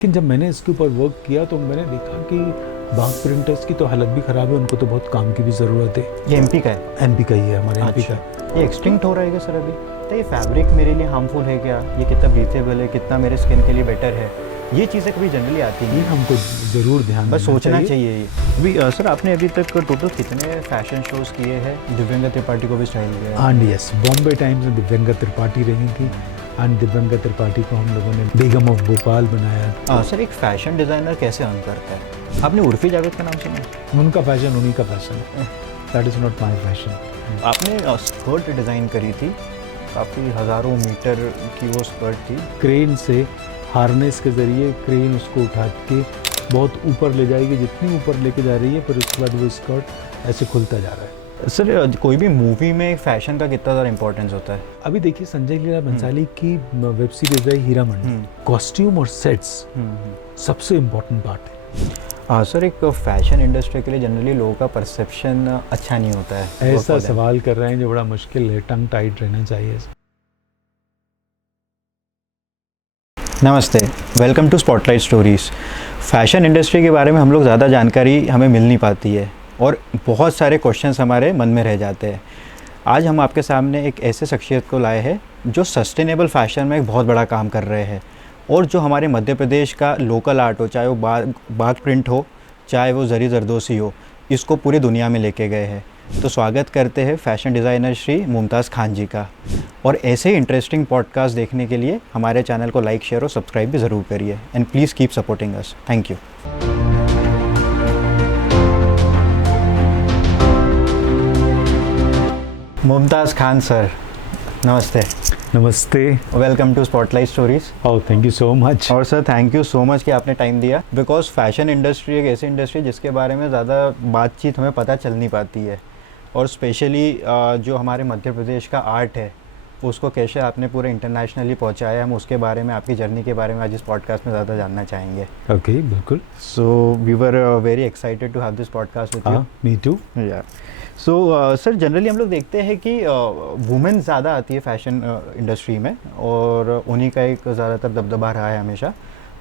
लेकिन जब मैंने इसके ऊपर वर्क किया तो मैंने देखा कि बाग प्रिंटर्स की तो हालत भी ख़राब है, उनको तो बहुत काम की भी ज़रूरत है। ये एमपी का है? एमपी का ही है, हमारे एमपी का। ये एक्सटिंक्ट हो रहा है क्या सर अभी? तो ये फैब्रिक मेरे लिए हार्मफुल है क्या? ये कितना ब्रीथेबल है, कितना मेरे स्किन के लिए बेटर है? ये चीज़ें कभी जनरली आती ये नहीं, हमको ज़रूर ध्यान बस देना सोचना चाहिए ये। अभी सर आपने अभी तक टोटल कितने फैशन शोज़ किए हैं? दिव्यंगा त्रिपाठी को भी स्टाइल किया है? एंड यस, बॉम्बे टाइम्स में दिव्यंगा त्रिपाठी रही थी एंड दिव्यंगा त्रिपाठी को हम लोगों ने बेगम ऑफ भोपाल बनाया। सर एक फैशन डिज़ाइनर कैसे अर्न करता है? आपने उर्फी जावेद का नाम सुना? उनका फैशन उन्हीं का फैशन है, that is not my fashion. आपने स्कर्ट डिज़ाइन करी थी, काफ़ी हज़ारों मीटर की वो स्कर्ट थी। क्रेन से हार्नेस के ज़रिए क्रेन उसको उठा के बहुत ऊपर ले जाएगी, जितनी ऊपर लेके जा रही है, फिर उसके बाद वो स्कर्ट ऐसे खुलता जा रहा है। सर कोई भी मूवी में फैशन का कितना ज़्यादा इंपॉर्टेंस होता है? अभी देखिए, संजय लीला बंसाली की वेब सीरीज है हीरा मंडी, कॉस्ट्यूम और सेट्स सबसे इम्पोर्टेंट पार्ट है। हाँ सर, एक फैशन इंडस्ट्री के लिए जनरली लोगों का परसेप्शन अच्छा नहीं होता है। ऐसा सवाल कर रहे हैं जो बड़ा मुश्किल है, टंग टाइट रहना चाहिए। नमस्ते, welcome to spotlight stories. Fashion industry के बारे में हम लोग ज़्यादा जानकारी हमें मिल नहीं पाती है और बहुत सारे क्वेश्चंस हमारे मन में रह जाते हैं। आज हम आपके सामने एक ऐसे शख्सियत को लाए हैं जो सस्टेनेबल फैशन में एक बहुत बड़ा काम कर रहे हैं और जो हमारे मध्य प्रदेश का लोकल आर्ट हो, चाहे वो बाग प्रिंट हो, चाहे वो जरी जरदोसी हो, इसको पूरी दुनिया में लेके गए हैं। तो स्वागत करते हैं फैशन डिज़ाइनर श्री मुमताज़ खान जी का। और ऐसे ही इंटरेस्टिंग पॉडकास्ट देखने के लिए हमारे चैनल को लाइक, शेयर और सब्सक्राइब भी ज़रूर करिए and please keep supporting us. Thank you. Mumtaz Khan sir, नमस्ते। नमस्ते, welcome to spotlight stories. Oh thank you so much. और sir thank you so much कि आपने टाइम दिया, बिकॉज फैशन इंडस्ट्री एक ऐसी इंडस्ट्री जिसके बारे में ज़्यादा बातचीत हमें पता चल नहीं पाती है और स्पेशली जो हमारे मध्य प्रदेश का आर्ट है उसको कैसे आपने पूरे इंटरनेशनली पहुंचाया, हम उसके बारे में, आपकी जर्नी के बारे में आज इस पॉडकास्ट में ज़्यादा जानना चाहेंगे। ओके, बिल्कुल। So we were very excited to have this podcast with you. Me too. Yeah so sir, generally हम लोग देखते हैं कि वुमेन ज़्यादा आती है फैशन इंडस्ट्री में और उन्हीं का एक ज़्यादातर दबदबा रहा है हमेशा।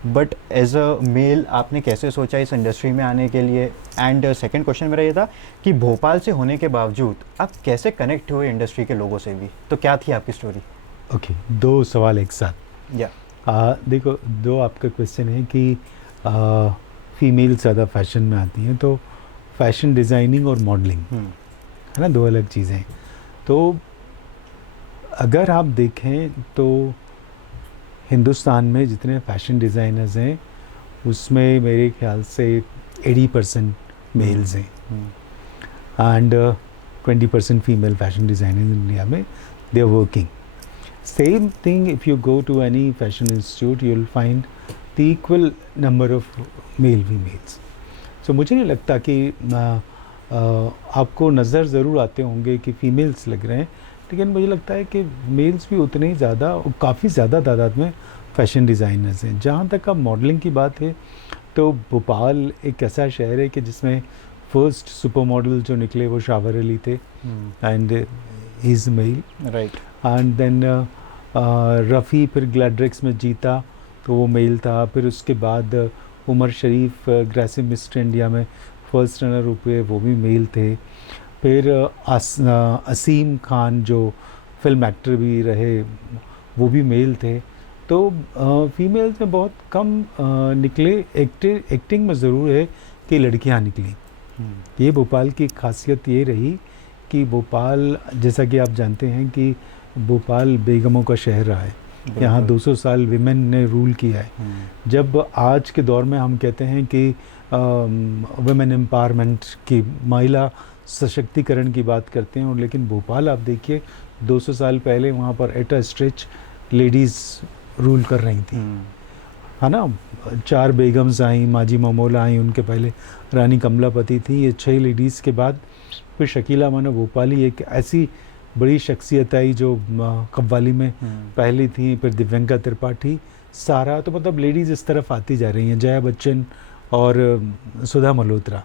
बट एज अ मेल आपने कैसे सोचा इस इंडस्ट्री में आने के लिए? एंड सेकंड क्वेश्चन मेरा ये था कि भोपाल से होने के बावजूद आप कैसे कनेक्ट हुए इंडस्ट्री के लोगों से भी? तो क्या थी आपकी स्टोरी? ओके, दो सवाल एक साथ। या देखो, दो आपका क्वेश्चन है कि फीमेल ज़्यादा फैशन में आती हैं, तो फैशन डिज़ाइनिंग और मॉडलिंग है ना, दो अलग चीज़ें। तो अगर आप देखें तो हिंदुस्तान में जितने फैशन डिज़ाइनर्स हैं उसमें मेरे ख्याल से 80% मेल्स हैं and 20% female fashion designer India में they are working. Same thing if you go to any fashion institute you will find the equal number of male females. So मुझे नहीं लगता कि आपको नज़र ज़रूर आते होंगे कि फ़ीमेल्स लग रहे हैं, लेकिन मुझे लगता है कि मेल्स भी उतने ही ज़्यादा, काफ़ी ज़्यादा तादाद में फ़ैशन डिज़ाइनर्स हैं। जहाँ तक अब मॉडलिंग की बात है तो भोपाल एक ऐसा शहर है कि जिसमें फर्स्ट सुपर मॉडल जो निकले वो शावर अली थे and he is male, right. And then Rafi फिर ग्लैड्रिक्स में जीता तो वो मेल था। फिर उसके बाद उमर शरीफ ग्रेसिम मिस्टर इंडिया में फर्स्ट रनर हुए, वो भी मेल थे। फिर असीम खान जो फिल्म एक्टर भी रहे वो भी मेल थे। तो फीमेल्स में बहुत कम निकले। एक्टिंग में ज़रूर है कि लड़कियां निकली। ये भोपाल की खासियत ये रही कि भोपाल, जैसा कि आप जानते हैं कि भोपाल बेगमों का शहर रहा है, यहाँ 200 साल विमेन ने रूल किया है। जब आज के दौर में हम कहते हैं कि वुमेन एम्पावरमेंट की, महिला सशक्तिकरण की बात करते हैं, और लेकिन भोपाल आप देखिए 200 साल पहले वहाँ पर at a stretch ladies rule कर रही थी, है ना। 4 बेगम्स आई, माजी ममोला आई, उनके पहले रानी कमलापति थी। ये 6 लेडीज़ के बाद फिर शकीला मानो भोपाली एक ऐसी बड़ी शख्सियत आई जो कव्वाली में पहली थी। फिर दिव्यंगा त्रिपाठी, सारा, तो मतलब लेडीज़ इस तरफ आती जा रही हैं, जया बच्चन और सुधा मल्होत्रा।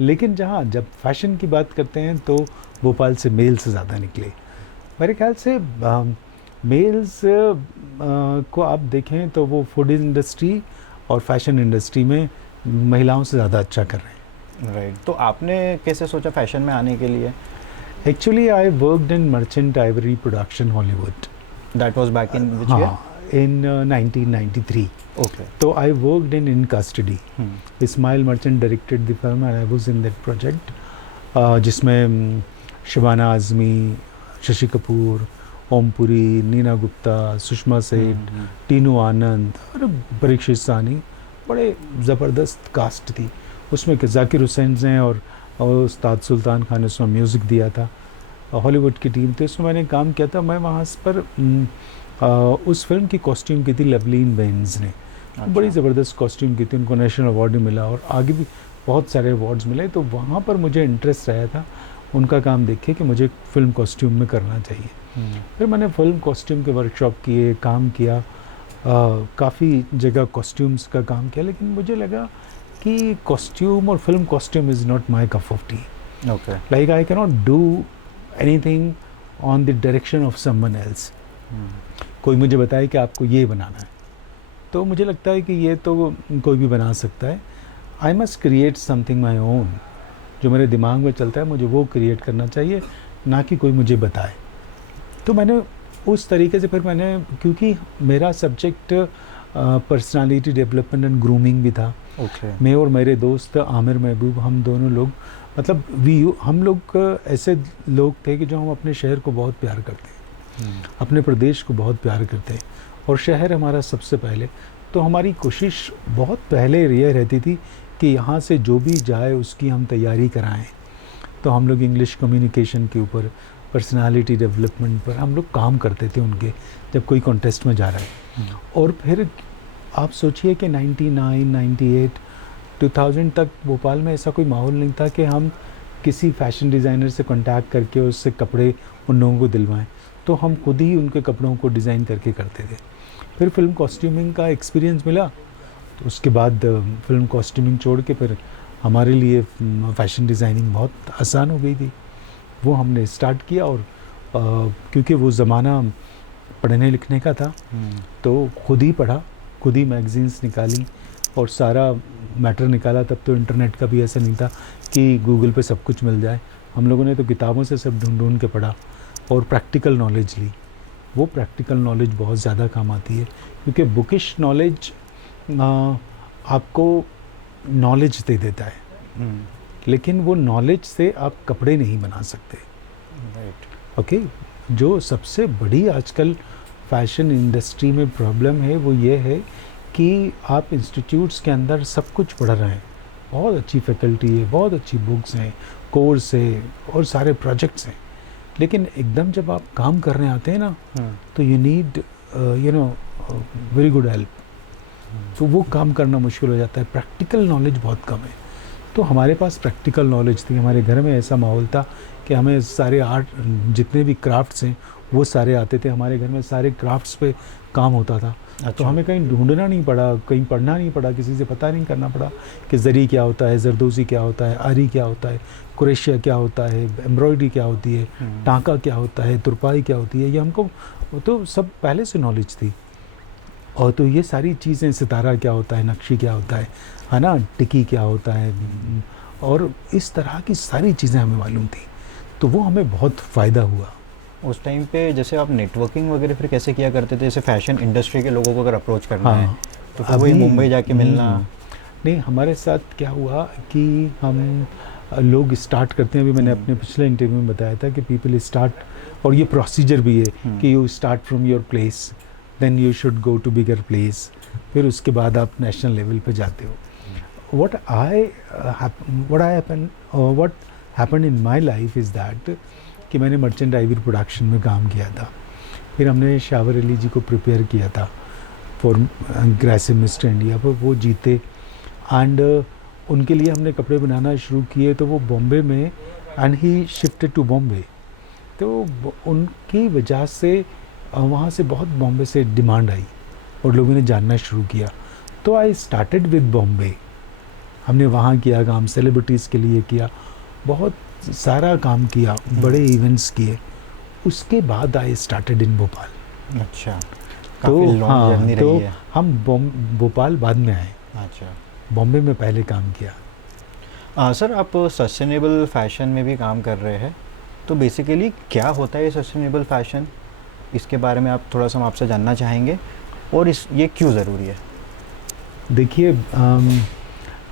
लेकिन जहाँ जब फैशन की बात करते हैं तो भोपाल से मेल्स ज़्यादा निकले। मेरे ख्याल से मेल्स को आप देखें तो वो फूड इंडस्ट्री और फैशन इंडस्ट्री में महिलाओं से ज़्यादा अच्छा कर रहे हैं। राइट, तो आपने कैसे सोचा फैशन में आने के लिए? Actually I worked in merchant Ivory production Hollywood. That was back in which year? in 1993. Okay. So I worked in custody. Ismail Merchant directed the film and I was in that project, जिसमें शबाना आज़मी, शशि कपूर, ओम पुरी, नीना गुप्ता, सुषमा सेठ, टीनू आनंद और परीक्षित सानी, बड़े ज़बरदस्त cast थी उसमें। जाकिर हुसैन ने और उस्ताद सुल्तान खान ने उसमें म्यूज़िक दिया था। हॉलीवुड की टीम थी, उसमें मैंने काम किया था। मैं वहाँ पर उस फिल्म की कॉस्ट्यूम की थी लवलीन बेंज ने। अच्छा। बड़ी ज़बरदस्त कॉस्ट्यूम की थी, उनको नेशनल अवार्ड मिला और आगे भी बहुत सारे अवार्ड्स मिले। तो वहाँ पर मुझे इंटरेस्ट रहा था उनका काम देख के कि मुझे फ़िल्म कॉस्ट्यूम में करना चाहिए। फिर मैंने फ़िल्म कॉस्ट्यूम के वर्कशॉप किए, काम किया, काफ़ी जगह कॉस्ट्यूम्स का काम किया, लेकिन मुझे लगा कि कॉस्ट्यूम और film costume is not my cup of T. Okay. Like I can not do anything on the direction of someone else. कोई मुझे बताए कि आपको ये बनाना है, तो मुझे लगता है कि ये तो कोई भी बना सकता है। I must create something my own, जो मेरे दिमाग में चलता है मुझे वो क्रिएट करना चाहिए, ना कि कोई मुझे बताए। तो मैंने उस तरीके से फिर मैंने, क्योंकि मेरा subject personality development and grooming भी था। मैं और मेरे दोस्त आमिर महबूब, हम दोनों लोग, मतलब हम लोग ऐसे लोग थे कि जो हम अपने शहर को बहुत प्यार करते हैं, अपने प्रदेश को बहुत प्यार करते हैं और शहर हमारा सबसे पहले। तो हमारी कोशिश बहुत पहले ये रहती थी कि यहाँ से जो भी जाए उसकी हम तैयारी कराएं। तो हम लोग इंग्लिश कम्युनिकेशन के ऊपर, पर्सनालिटी डेवलपमेंट पर हम लोग काम करते थे उनके, जब कोई कॉन्टेस्ट में जा रहा है। और फिर आप सोचिए कि 99, 98, 2000 तक भोपाल में ऐसा कोई माहौल नहीं था कि हम किसी फैशन डिज़ाइनर से कांटेक्ट करके उससे कपड़े उन लोगों को दिलवाएं। तो हम खुद ही उनके कपड़ों को डिज़ाइन करके करते थे। फिर फिल्म कॉस्ट्यूमिंग का एक्सपीरियंस मिला, तो उसके बाद फिल्म कॉस्ट्यूमिंग छोड़ के फिर हमारे लिए फैशन डिज़ाइनिंग बहुत आसान हो गई थी। वो हमने स्टार्ट किया और क्योंकि वो ज़माना पढ़ने लिखने का था, तो खुद ही पढ़ा, खुद ही मैगज़ीन्स निकाली और सारा मैटर निकाला। तब तो इंटरनेट का भी ऐसा नहीं था कि गूगल पे सब कुछ मिल जाए। हम लोगों ने तो किताबों से सब ढूंढ के पढ़ा और प्रैक्टिकल नॉलेज ली। वो प्रैक्टिकल नॉलेज बहुत ज़्यादा काम आती है, क्योंकि बुकिश नॉलेज आपको नॉलेज दे देता है, लेकिन वो नॉलेज से आप कपड़े नहीं बना सकते। राइट। ओके। जो सबसे बड़ी आजकल फैशन इंडस्ट्री में प्रॉब्लम है वो ये है कि आप इंस्टीट्यूट्स के अंदर सब कुछ पढ़ रहे हैं, बहुत अच्छी फैकल्टी है, बहुत अच्छी बुक्स हैं, कोर्स है और सारे प्रोजेक्ट्स हैं, लेकिन एकदम जब आप काम करने आते हैं ना, तो you need very good help. तो वो काम करना मुश्किल हो जाता है, प्रैक्टिकल नॉलेज बहुत कम है। तो हमारे पास प्रैक्टिकल नॉलेज थी। हमारे घर में ऐसा माहौल था कि हमें सारे आर्ट, जितने भी क्राफ्ट्स हैं वो सारे आते थे। हमारे घर में सारे क्राफ्ट्स पे काम होता था। अच्छा। तो हमें कहीं ढूंढना नहीं पड़ा, कहीं पढ़ना नहीं पड़ा, किसी से पता नहीं करना पड़ा कि जरी क्या होता है, जरदोज़ी क्या होता है, आरी क्या होता है, कुरेशिया क्या होता है, एम्ब्रॉयडरी क्या होती है, टांका क्या होता है, तुरपाई क्या होती है, ये हमको तो सब पहले से नॉलेज थी। और तो ये सारी चीज़ें, सितारा क्या होता है, नक्शी क्या होता है ना, टिकी क्या होता है, और इस तरह की सारी चीज़ें हमें मालूम थी। तो वो हमें बहुत फ़ायदा हुआ। उस टाइम पे जैसे आप नेटवर्किंग वगैरह फिर कैसे किया करते थे? जैसे फैशन इंडस्ट्री के लोगों को अगर अप्रोच करना है तो फिर वही मुंबई जाके मिलना? नहीं, हमारे साथ क्या हुआ कि हम लोग स्टार्ट करते हैं, अभी मैंने अपने पिछले इंटरव्यू में बताया था कि पीपल स्टार्ट, और ये प्रोसीजर भी है कि you start from your place, then you should go to bigger place, फिर उसके बाद आप नेशनल लेवल पे जाते हो। What happened in my life is that कि मैंने मर्चेंट आइवरी प्रोडक्शन में काम किया था। फिर हमने शावर अली जी को प्रिपेयर किया था फॉर ग्रेसिम मिस्टर इंडिया, पर वो जीते एंड उनके लिए हमने कपड़े बनाना शुरू किए। तो वो बॉम्बे में, and he shifted to Bombay, तो उनकी वजह से वहाँ से बहुत बॉम्बे से डिमांड आई और लोगों ने जानना शुरू किया। तो आई स्टार्टेड विद बॉम्बे। हमने वहाँ किया काम, सेलिब्रिटीज़ के लिए किया, बहुत सारा काम किया, बड़े इवेंट्स किए। उसके बाद आई स्टार्टेड इन भोपाल। अच्छा, तो हाँ, तो हम भोपाल बाद में आए। अच्छा। बॉम्बे में पहले काम किया। सर आप सस्टेनेबल फैशन में भी काम कर रहे हैं, तो बेसिकली क्या होता है ये सस्टेनेबल फैशन, इसके बारे में आप थोड़ा सा हम आपसे जानना चाहेंगे, और ये क्यों ज़रूरी है? देखिए,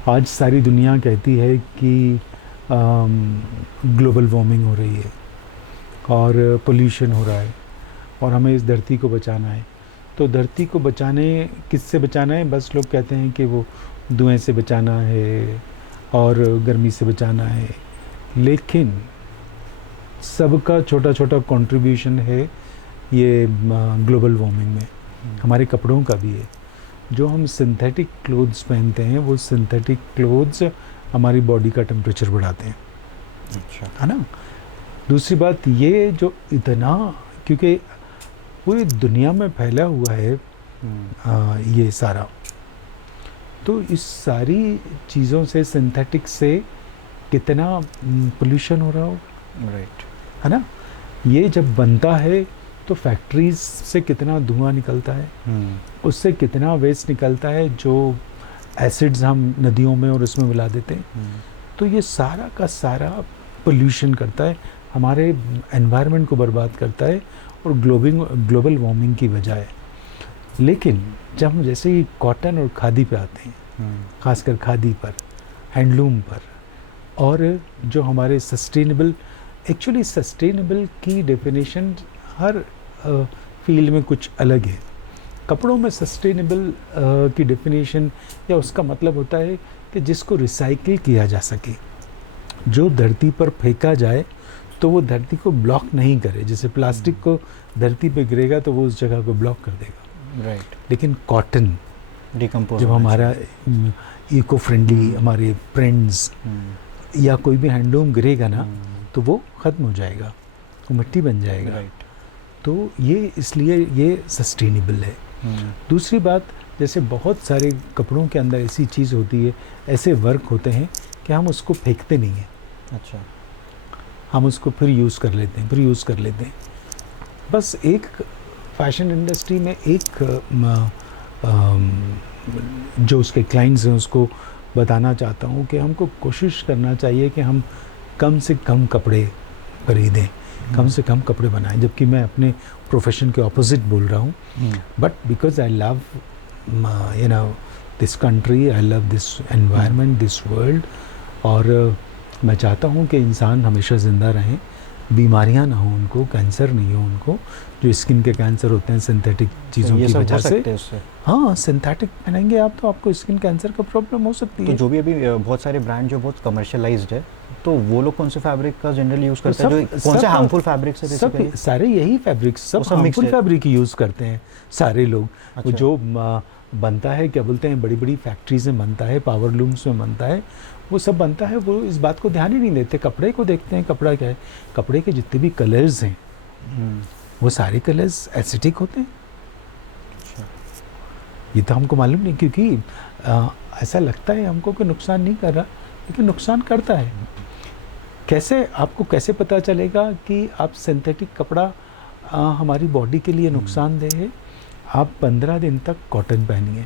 आज सारी दुनिया कहती है कि ग्लोबल वार्मिंग हो रही है और पोल्यूशन हो रहा है और हमें इस धरती को बचाना है। तो धरती को बचाने, किससे बचाना है? बस लोग कहते हैं कि वो धुएं से बचाना है और गर्मी से बचाना है, लेकिन सबका छोटा छोटा कंट्रीब्यूशन है ये ग्लोबल वार्मिंग में। हमारे कपड़ों का भी है। जो हम सिंथेटिक क्लोथ्स पहनते हैं, वो सिंथेटिक क्लोथ्स हमारी बॉडी का टेम्परेचर बढ़ाते हैं। अच्छा। है ना? दूसरी बात ये, जो इतना, क्योंकि पूरी दुनिया में फैला हुआ है ये सारा, तो इस सारी चीज़ों से, सिंथेटिक से कितना पोल्यूशन हो रहा हो। राइट। है ना? ये जब बनता है तो फैक्ट्रीज से कितना धुआं निकलता है, उससे कितना वेस्ट निकलता है, जो एसिड्स हम नदियों में और उसमें मिला देते हैं। तो ये सारा का सारा पोल्यूशन करता है, हमारे एनवायरनमेंट को बर्बाद करता है और ग्लोबल वार्मिंग की वजह है। लेकिन जब हम जैसे ही कॉटन और खादी पे आते हैं, खासकर खादी पर, हैंडलूम पर, और जो हमारे सस्टेनेबल, एक्चुअली सस्टेनेबल की डेफिनेशन हर फील्ड में कुछ अलग है। कपड़ों में सस्टेनेबल की डेफिनेशन या उसका मतलब होता है कि जिसको रिसाइकिल किया जा सके, जो धरती पर फेंका जाए तो वो धरती को ब्लॉक नहीं करे। जैसे प्लास्टिक को धरती पे गिरेगा तो वो उस जगह को ब्लॉक कर देगा। राइट। लेकिन कॉटन डिकम्पोज, जब हमारा इको फ्रेंडली, हमारे फ्रेंड्स या कोई भी हैंडलूम गिरेगा ना, तो वो ख़त्म हो जाएगा, वो मिट्टी बन जाएगा। राइट। तो ये इसलिए ये सस्टेनेबल है। दूसरी बात, जैसे बहुत सारे कपड़ों के अंदर ऐसी चीज़ होती है, ऐसे वर्क होते हैं कि हम उसको फेंकते नहीं हैं। अच्छा। हम उसको फिर यूज़ कर लेते हैं, बस एक फैशन इंडस्ट्री में एक जो उसके क्लाइंट्स हैं उसको बताना चाहता हूँ कि हमको कोशिश करना चाहिए कि हम कम से कम कपड़े खरीदें, कम से कम कपड़े बनाएं। जबकि मैं अपने प्रोफेशन के ऑपोजिट बोल रहा हूँ, but because I love this country, I love this environment, this world, और मैं चाहता हूँ कि इंसान हमेशा ज़िंदा रहें, बीमारियाँ ना हो उनको, कैंसर नहीं हो उनको। जो स्किन के कैंसर होते हैं सिंथेटिक चीज़ों की वजह से। हाँ, सिंथेटिक पहनेंगे आप तो आपको स्किन कैंसर का प्रॉब्लम हो सकती है। तो जो भी अभी बहुत सारे ब्रांड जो बहुत कमर्शियलाइज्ड है, तो वो लोग कौन से फैब्रिक का जनरली यूज़ करते हैं, जो कौन से हार्मफुल फैब्रिक से? सब सारे यही फैब्रिक, सब हार्मफुल फैब्रिक यूज़ करते हैं सारे लोग। अच्छा। जो बनता है, क्या बोलते हैं, बड़ी बड़ी फैक्ट्रीज में बनता है, पावर लूम्स में बनता है, वो सब बनता है, वो इस बात को ध्यान ही नहीं देते, कपड़े को देखते हैं। कपड़ा क्या है? कपड़े के जितने भी कलर्स हैं वो सारे कलर्स एसिटिक होते हैं। अच्छा। ये तो हमको मालूम नहीं, क्योंकि ऐसा लगता है हमको कि नुकसान नहीं कर रहा, लेकिन नुकसान करता है। कैसे, आपको कैसे पता चलेगा कि आप सिंथेटिक कपड़ा हमारी बॉडी के लिए नुकसानदेह है? आप 15 दिन तक कॉटन पहनिए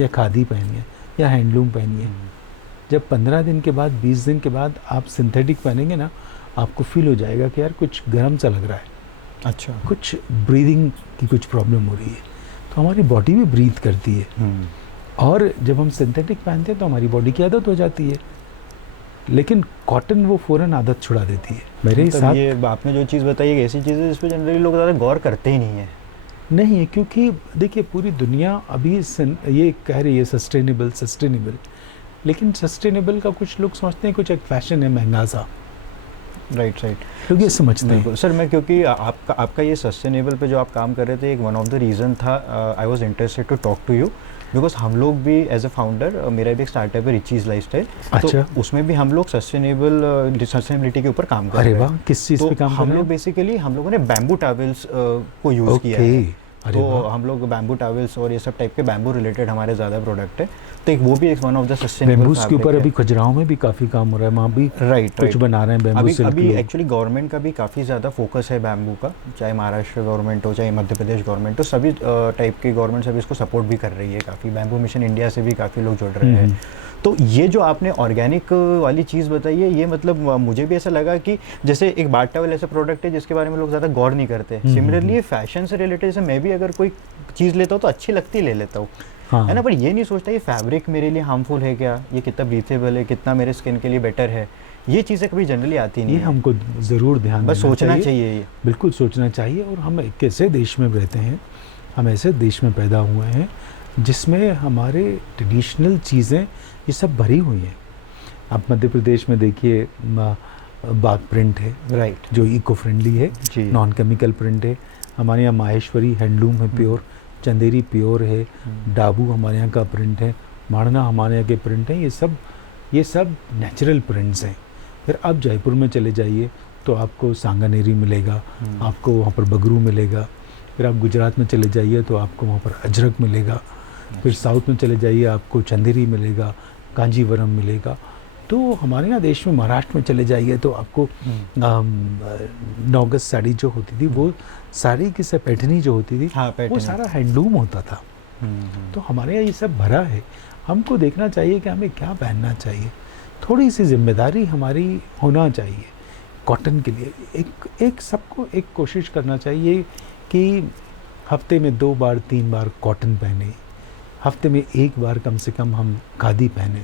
या खादी पहनिए या हैंडलूम पहनिए। जब 15 दिन के बाद, 20 दिन के बाद आप सिंथेटिक पहनेंगे ना, आपको फील हो जाएगा कि यार कुछ गर्म सा लग रहा है। अच्छा। कुछ ब्रीदिंग की कुछ प्रॉब्लम हो रही है। तो हमारी बॉडी भी ब्रीथ करती है, और जब हम सिंथेटिक पहनते हैं तो हमारी बॉडी की आदत हो जाती है। लेकिन कॉटन वो फ़ौरन आदत छुड़ा देती है। मेरे साथ ये आपने जो चीज़ बताई है, ऐसी चीज़ें जिस पर जनरली लोग ज़्यादा गौर करते ही नहीं है। नहीं है, क्योंकि देखिए पूरी दुनिया अभी ये कह रही है सस्टेनेबल, लेकिन सस्टेनेबल का कुछ लोग समझते हैं कुछ एक फैशन है महंगा सा। राइट। लोग ये समझते हैं। सर, मैं क्योंकि आपका ये सस्टेनेबल पे जो आप काम कर रहे थे, एक वन ऑफ द रीज़न था I was interested to talk to you, because हम लोग भी एज ए फाउंडर, मेरा भी एक स्टार्टअप है रिचीज़ लाइफस्टाइल। अच्छा। तो उसमें भी हम लोग सस्टेनेबिलिटी के ऊपर काम कर रहे हैं। अरे वाह, किस चीज़ पे काम कर रहे हैं? हम लोग बेसिकली हम लोगों ने बैम्बू टॉवेल्स को यूज़ किया है। अरे तो वाह। हम लोग बैम्बू टावल्स और ये सब टाइप के बैम्बू रिलेटेड हमारे ज़्यादा प्रोडक्ट है, तो एक वो भी एक one of the sustainable bamboos के ऊपर अभी खजुराहो में भी काफ़ी काम हो रहा है, वहाँ भी राइट कुछ बना रहे हैं बैम्बू अभी सिल्क अभी लोग। एक्चुअली गवर्नमेंट का भी काफ़ी ज़्यादा फोकस है बैम्बू का, चाहे महाराष्ट्र गवर्नमेंट हो चाहे मध्य प्रदेश गवर्नमेंट हो, सभी टाइप की गवर्नमेंट अभी इसको सपोर्ट भी कर रही है काफ़ी। बैम्बू मिशन इंडिया से भी काफ़ी लोग जुड़ रहे हैं। तो ये जो आपने ऑर्गेनिक वाली चीज़ बताई है, ये मतलब मुझे भी ऐसा लगा कि जैसे एक बाथ टॉवल ऐसा प्रोडक्ट है जिसके बारे में लोग ज़्यादा गौर नहीं करते। सिमिलरली फैशन से रिलेटेड जैसे मैं भी अगर कोई चीज़ लेता हूँ तो अच्छी लगती ले लेता हूँ, हाँ। है ना, पर ये नहीं सोचता ये फैब्रिक मेरे लिए हार्मफुल है क्या, ये कितना ब्रीथेबल है, कितना मेरे स्किन के लिए बेटर है, ये चीज़ें कभी जनरली आती नहीं ये है। हमको ज़रूर ध्यान बस देना सोचना चाहिए ये। बिल्कुल सोचना चाहिए। और हम एक ऐसे देश में रहते हैं, हम ऐसे देश में पैदा हुए हैं जिसमें हमारे ट्रेडिशनल चीज़ें ये सब भरी हुई हैं। आप मध्य प्रदेश में देखिए बाग प्रिंट है, राइट, जो इको फ्रेंडली है, जी। नॉन केमिकल प्रिंट है। हमारे यहाँ माहेश्वरी हैंडलूम है प्योर, चंदेरी प्योर है, डाबू हमारे यहाँ का प्रिंट है, माड़ना हमारे यहाँ के प्रिंट हैं। ये सब नेचुरल प्रिंट्स हैं। फिर आप जयपुर में चले जाइए तो आपको सांगानेरी मिलेगा, आपको वहाँ पर बगरू मिलेगा। फिर आप गुजरात में चले जाइए तो आपको वहाँ पर अजरक मिलेगा। फिर साउथ में चले जाइए आपको चंदेरी मिलेगा, कांजीवरम मिलेगा। तो हमारे यहाँ देश में महाराष्ट्र में चले जाइए तो आपको नौगस साड़ी जो होती थी, वो साड़ी की से पैठनी जो होती थी, हाँ, वो पैठनी। सारा हैंडलूम होता था। तो हमारे यहाँ ये सब भरा है। हमको देखना चाहिए कि हमें क्या पहनना चाहिए। थोड़ी सी जिम्मेदारी हमारी होना चाहिए कॉटन के लिए। एक सबको एक कोशिश करना चाहिए कि हफ्ते में 2 बार 3 बार कॉटन पहने, हफ्ते में 1 बार कम से कम हम खादी पहने,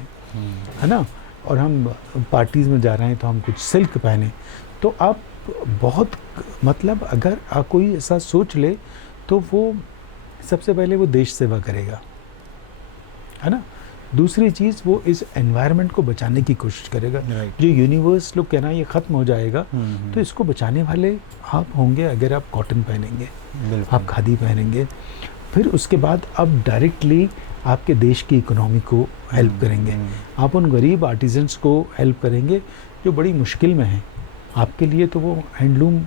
है ना। और हम पार्टीज़ में जा रहे हैं तो हम कुछ सिल्क पहने। तो आप बहुत मतलब अगर कोई ऐसा सोच ले तो वो सबसे पहले वो देश सेवा करेगा, है ना। दूसरी चीज़ वो इस एनवायरनमेंट को बचाने की कोशिश करेगा। जो यूनिवर्स लोग कहना ये ख़त्म हो जाएगा, तो इसको बचाने वाले आप होंगे अगर आप कॉटन पहनेंगे, आप खादी पहनेंगे। फिर उसके बाद आप डायरेक्टली आपके देश की इकोनॉमी को हेल्प करेंगे। आप उन गरीब आर्टिजन्स को हेल्प करेंगे जो बड़ी मुश्किल में हैं। आपके लिए तो वो हैंडलूम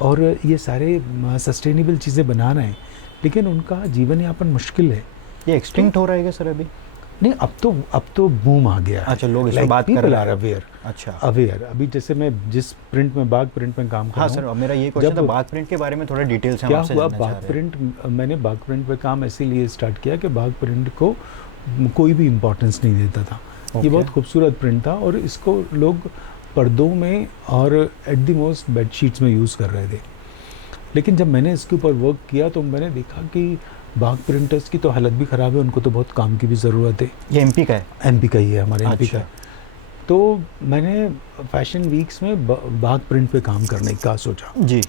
और ये सारे सस्टेनेबल चीज़ें बना रहे हैं, लेकिन उनका जीवन यापन मुश्किल है। ये एक्सटिंक्ट हो रहा है क्या सर अभी? नहीं, अब तो बूम आ गया है। अच्छा, लोग इस पे बात कर रहे हैं। अवेयर। अच्छा, अवेयर। अभी जैसे मैं जिस प्रिंट में बाग प्रिंट में काम कर रहा हाँ हूँ। सर, मेरा ये क्वेश्चन था बाग प्रिंट के बारे में, थोड़ा डिटेल से हम क्या आपसे हुआ, जानना बाग चाह रहे प्रिंट, मैंने बाग प्रिंट पे काम इसीलिए स्टार्ट किया कि बाग प्रिंट को कोई भी इम्पोर्टेंस नहीं देता था। ये बहुत खूबसूरत प्रिंट था और इसको लोग पर्दों में और एट द मोस्ट बेडशीट्स में यूज़ कर रहे थे। लेकिन जब मैंने इसके ऊपर वर्क किया तो मैंने देखा कि बाग प्रिंटर्स की तो हालत भी ख़राब है, उनको तो बहुत काम की भी ज़रूरत है। ये एमपी का है? एमपी का ही है, हमारे एमपी अच्छा। का। तो मैंने फैशन वीक्स में बाग प्रिंट पे काम करने का सोचा जी।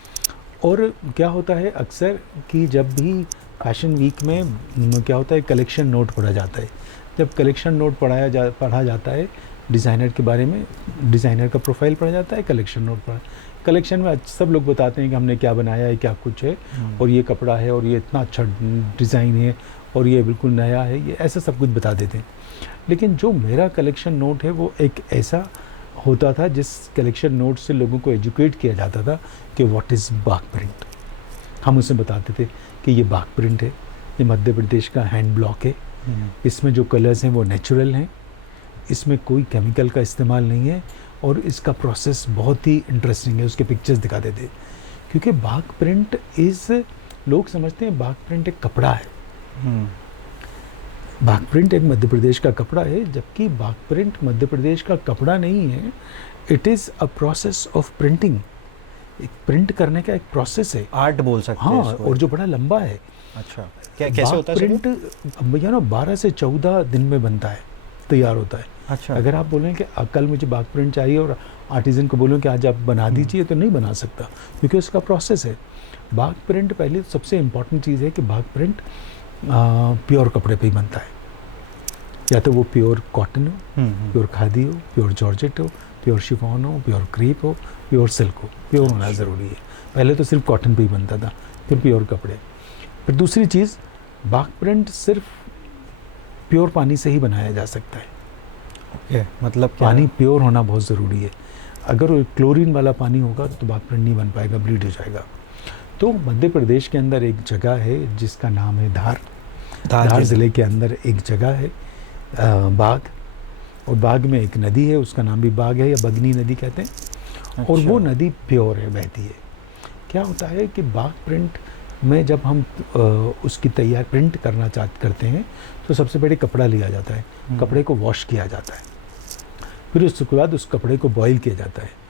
और क्या होता है अक्सर कि जब भी फैशन वीक में क्या होता है, कलेक्शन नोट पढ़ा जाता है। जब कलेक्शन नोट पढ़ा जाता है डिज़ाइनर के बारे में, डिज़ाइनर का प्रोफाइल पढ़ा जाता है, कलेक्शन नोट पढ़ा। कलेक्शन में सब लोग बताते हैं कि हमने क्या बनाया है, क्या कुछ है, और ये कपड़ा है, और ये इतना अच्छा डिज़ाइन है, और ये बिल्कुल नया है, ये ऐसा सब कुछ बता देते हैं। लेकिन जो मेरा कलेक्शन नोट है वो एक ऐसा होता था जिस कलेक्शन नोट से लोगों को एजुकेट किया जाता था कि व्हाट इज़ बाग प्रिंट। हम उसे बताते थे कि ये बाग प्रिंट है, ये मध्य प्रदेश का हैंड ब्लॉक है, इसमें जो कलर्स हैं वो नेचुरल हैं, इसमें कोई केमिकल का इस्तेमाल नहीं है, और इसका प्रोसेस बहुत ही इंटरेस्टिंग है। उसके पिक्चर्स दिखा देते, क्योंकि बाग प्रिंट लोग समझते हैं बाग प्रिंट एक कपड़ा है। बाग प्रिंट एक मध्य प्रदेश का कपड़ा है, जबकि बाग प्रिंट मध्य प्रदेश का कपड़ा नहीं है। It is a process of printing. एक प्रिंट करने का एक प्रोसेस है, आर्ट बोल सकते हैं हाँ, इसको। और जो बड़ा लंबा है। अच्छा, कैसे होता है प्रिंट भैया ना 12 से 14 दिन में बनता है, तैयार होता है। अच्छा, अगर आप बोलें कि कल मुझे बाग प्रिंट चाहिए और आर्टिजन को बोलें कि आज आप बना दीजिए, तो नहीं बना सकता, क्योंकि उसका प्रोसेस है। बाग प्रिंट पहले सबसे इम्पॉर्टेंट चीज़ है कि बाग प्रिंट प्योर कपड़े पे ही बनता है। या तो वो प्योर कॉटन हो, प्योर खादी हो, प्योर जॉर्जेट हो, प्योर शिफॉन हो, प्योर क्रेप हो, प्योर सिल्क हो। प्योर होना ज़रूरी है। पहले तो सिर्फ कॉटन पे ही बनता था, फिर प्योर कपड़े। फिर दूसरी चीज़, बाग प्रिंट सिर्फ प्योर पानी से ही बनाया जा सकता है। मतलब पानी प्योर होना बहुत ज़रूरी है। अगर क्लोरीन वाला पानी होगा तो बाग प्रिंट नहीं बन पाएगा, ब्लीड हो जाएगा। तो मध्य प्रदेश के अंदर एक जगह है जिसका नाम है धार धार ज़िले के अंदर एक जगह है बाग, और बाग में एक नदी है, उसका नाम भी बाग है या बगनी नदी कहते हैं। अच्छा। और वो नदी प्योर है, बहती है। क्या होता है कि बाग प्रिंट में जब हम उसकी तैयार प्रिंट करते हैं तो सबसे पहले कपड़ा लिया जाता है, कपड़े को वॉश किया जाता है, फिर उसके बाद उस कपड़े को बॉईल किया जाता है।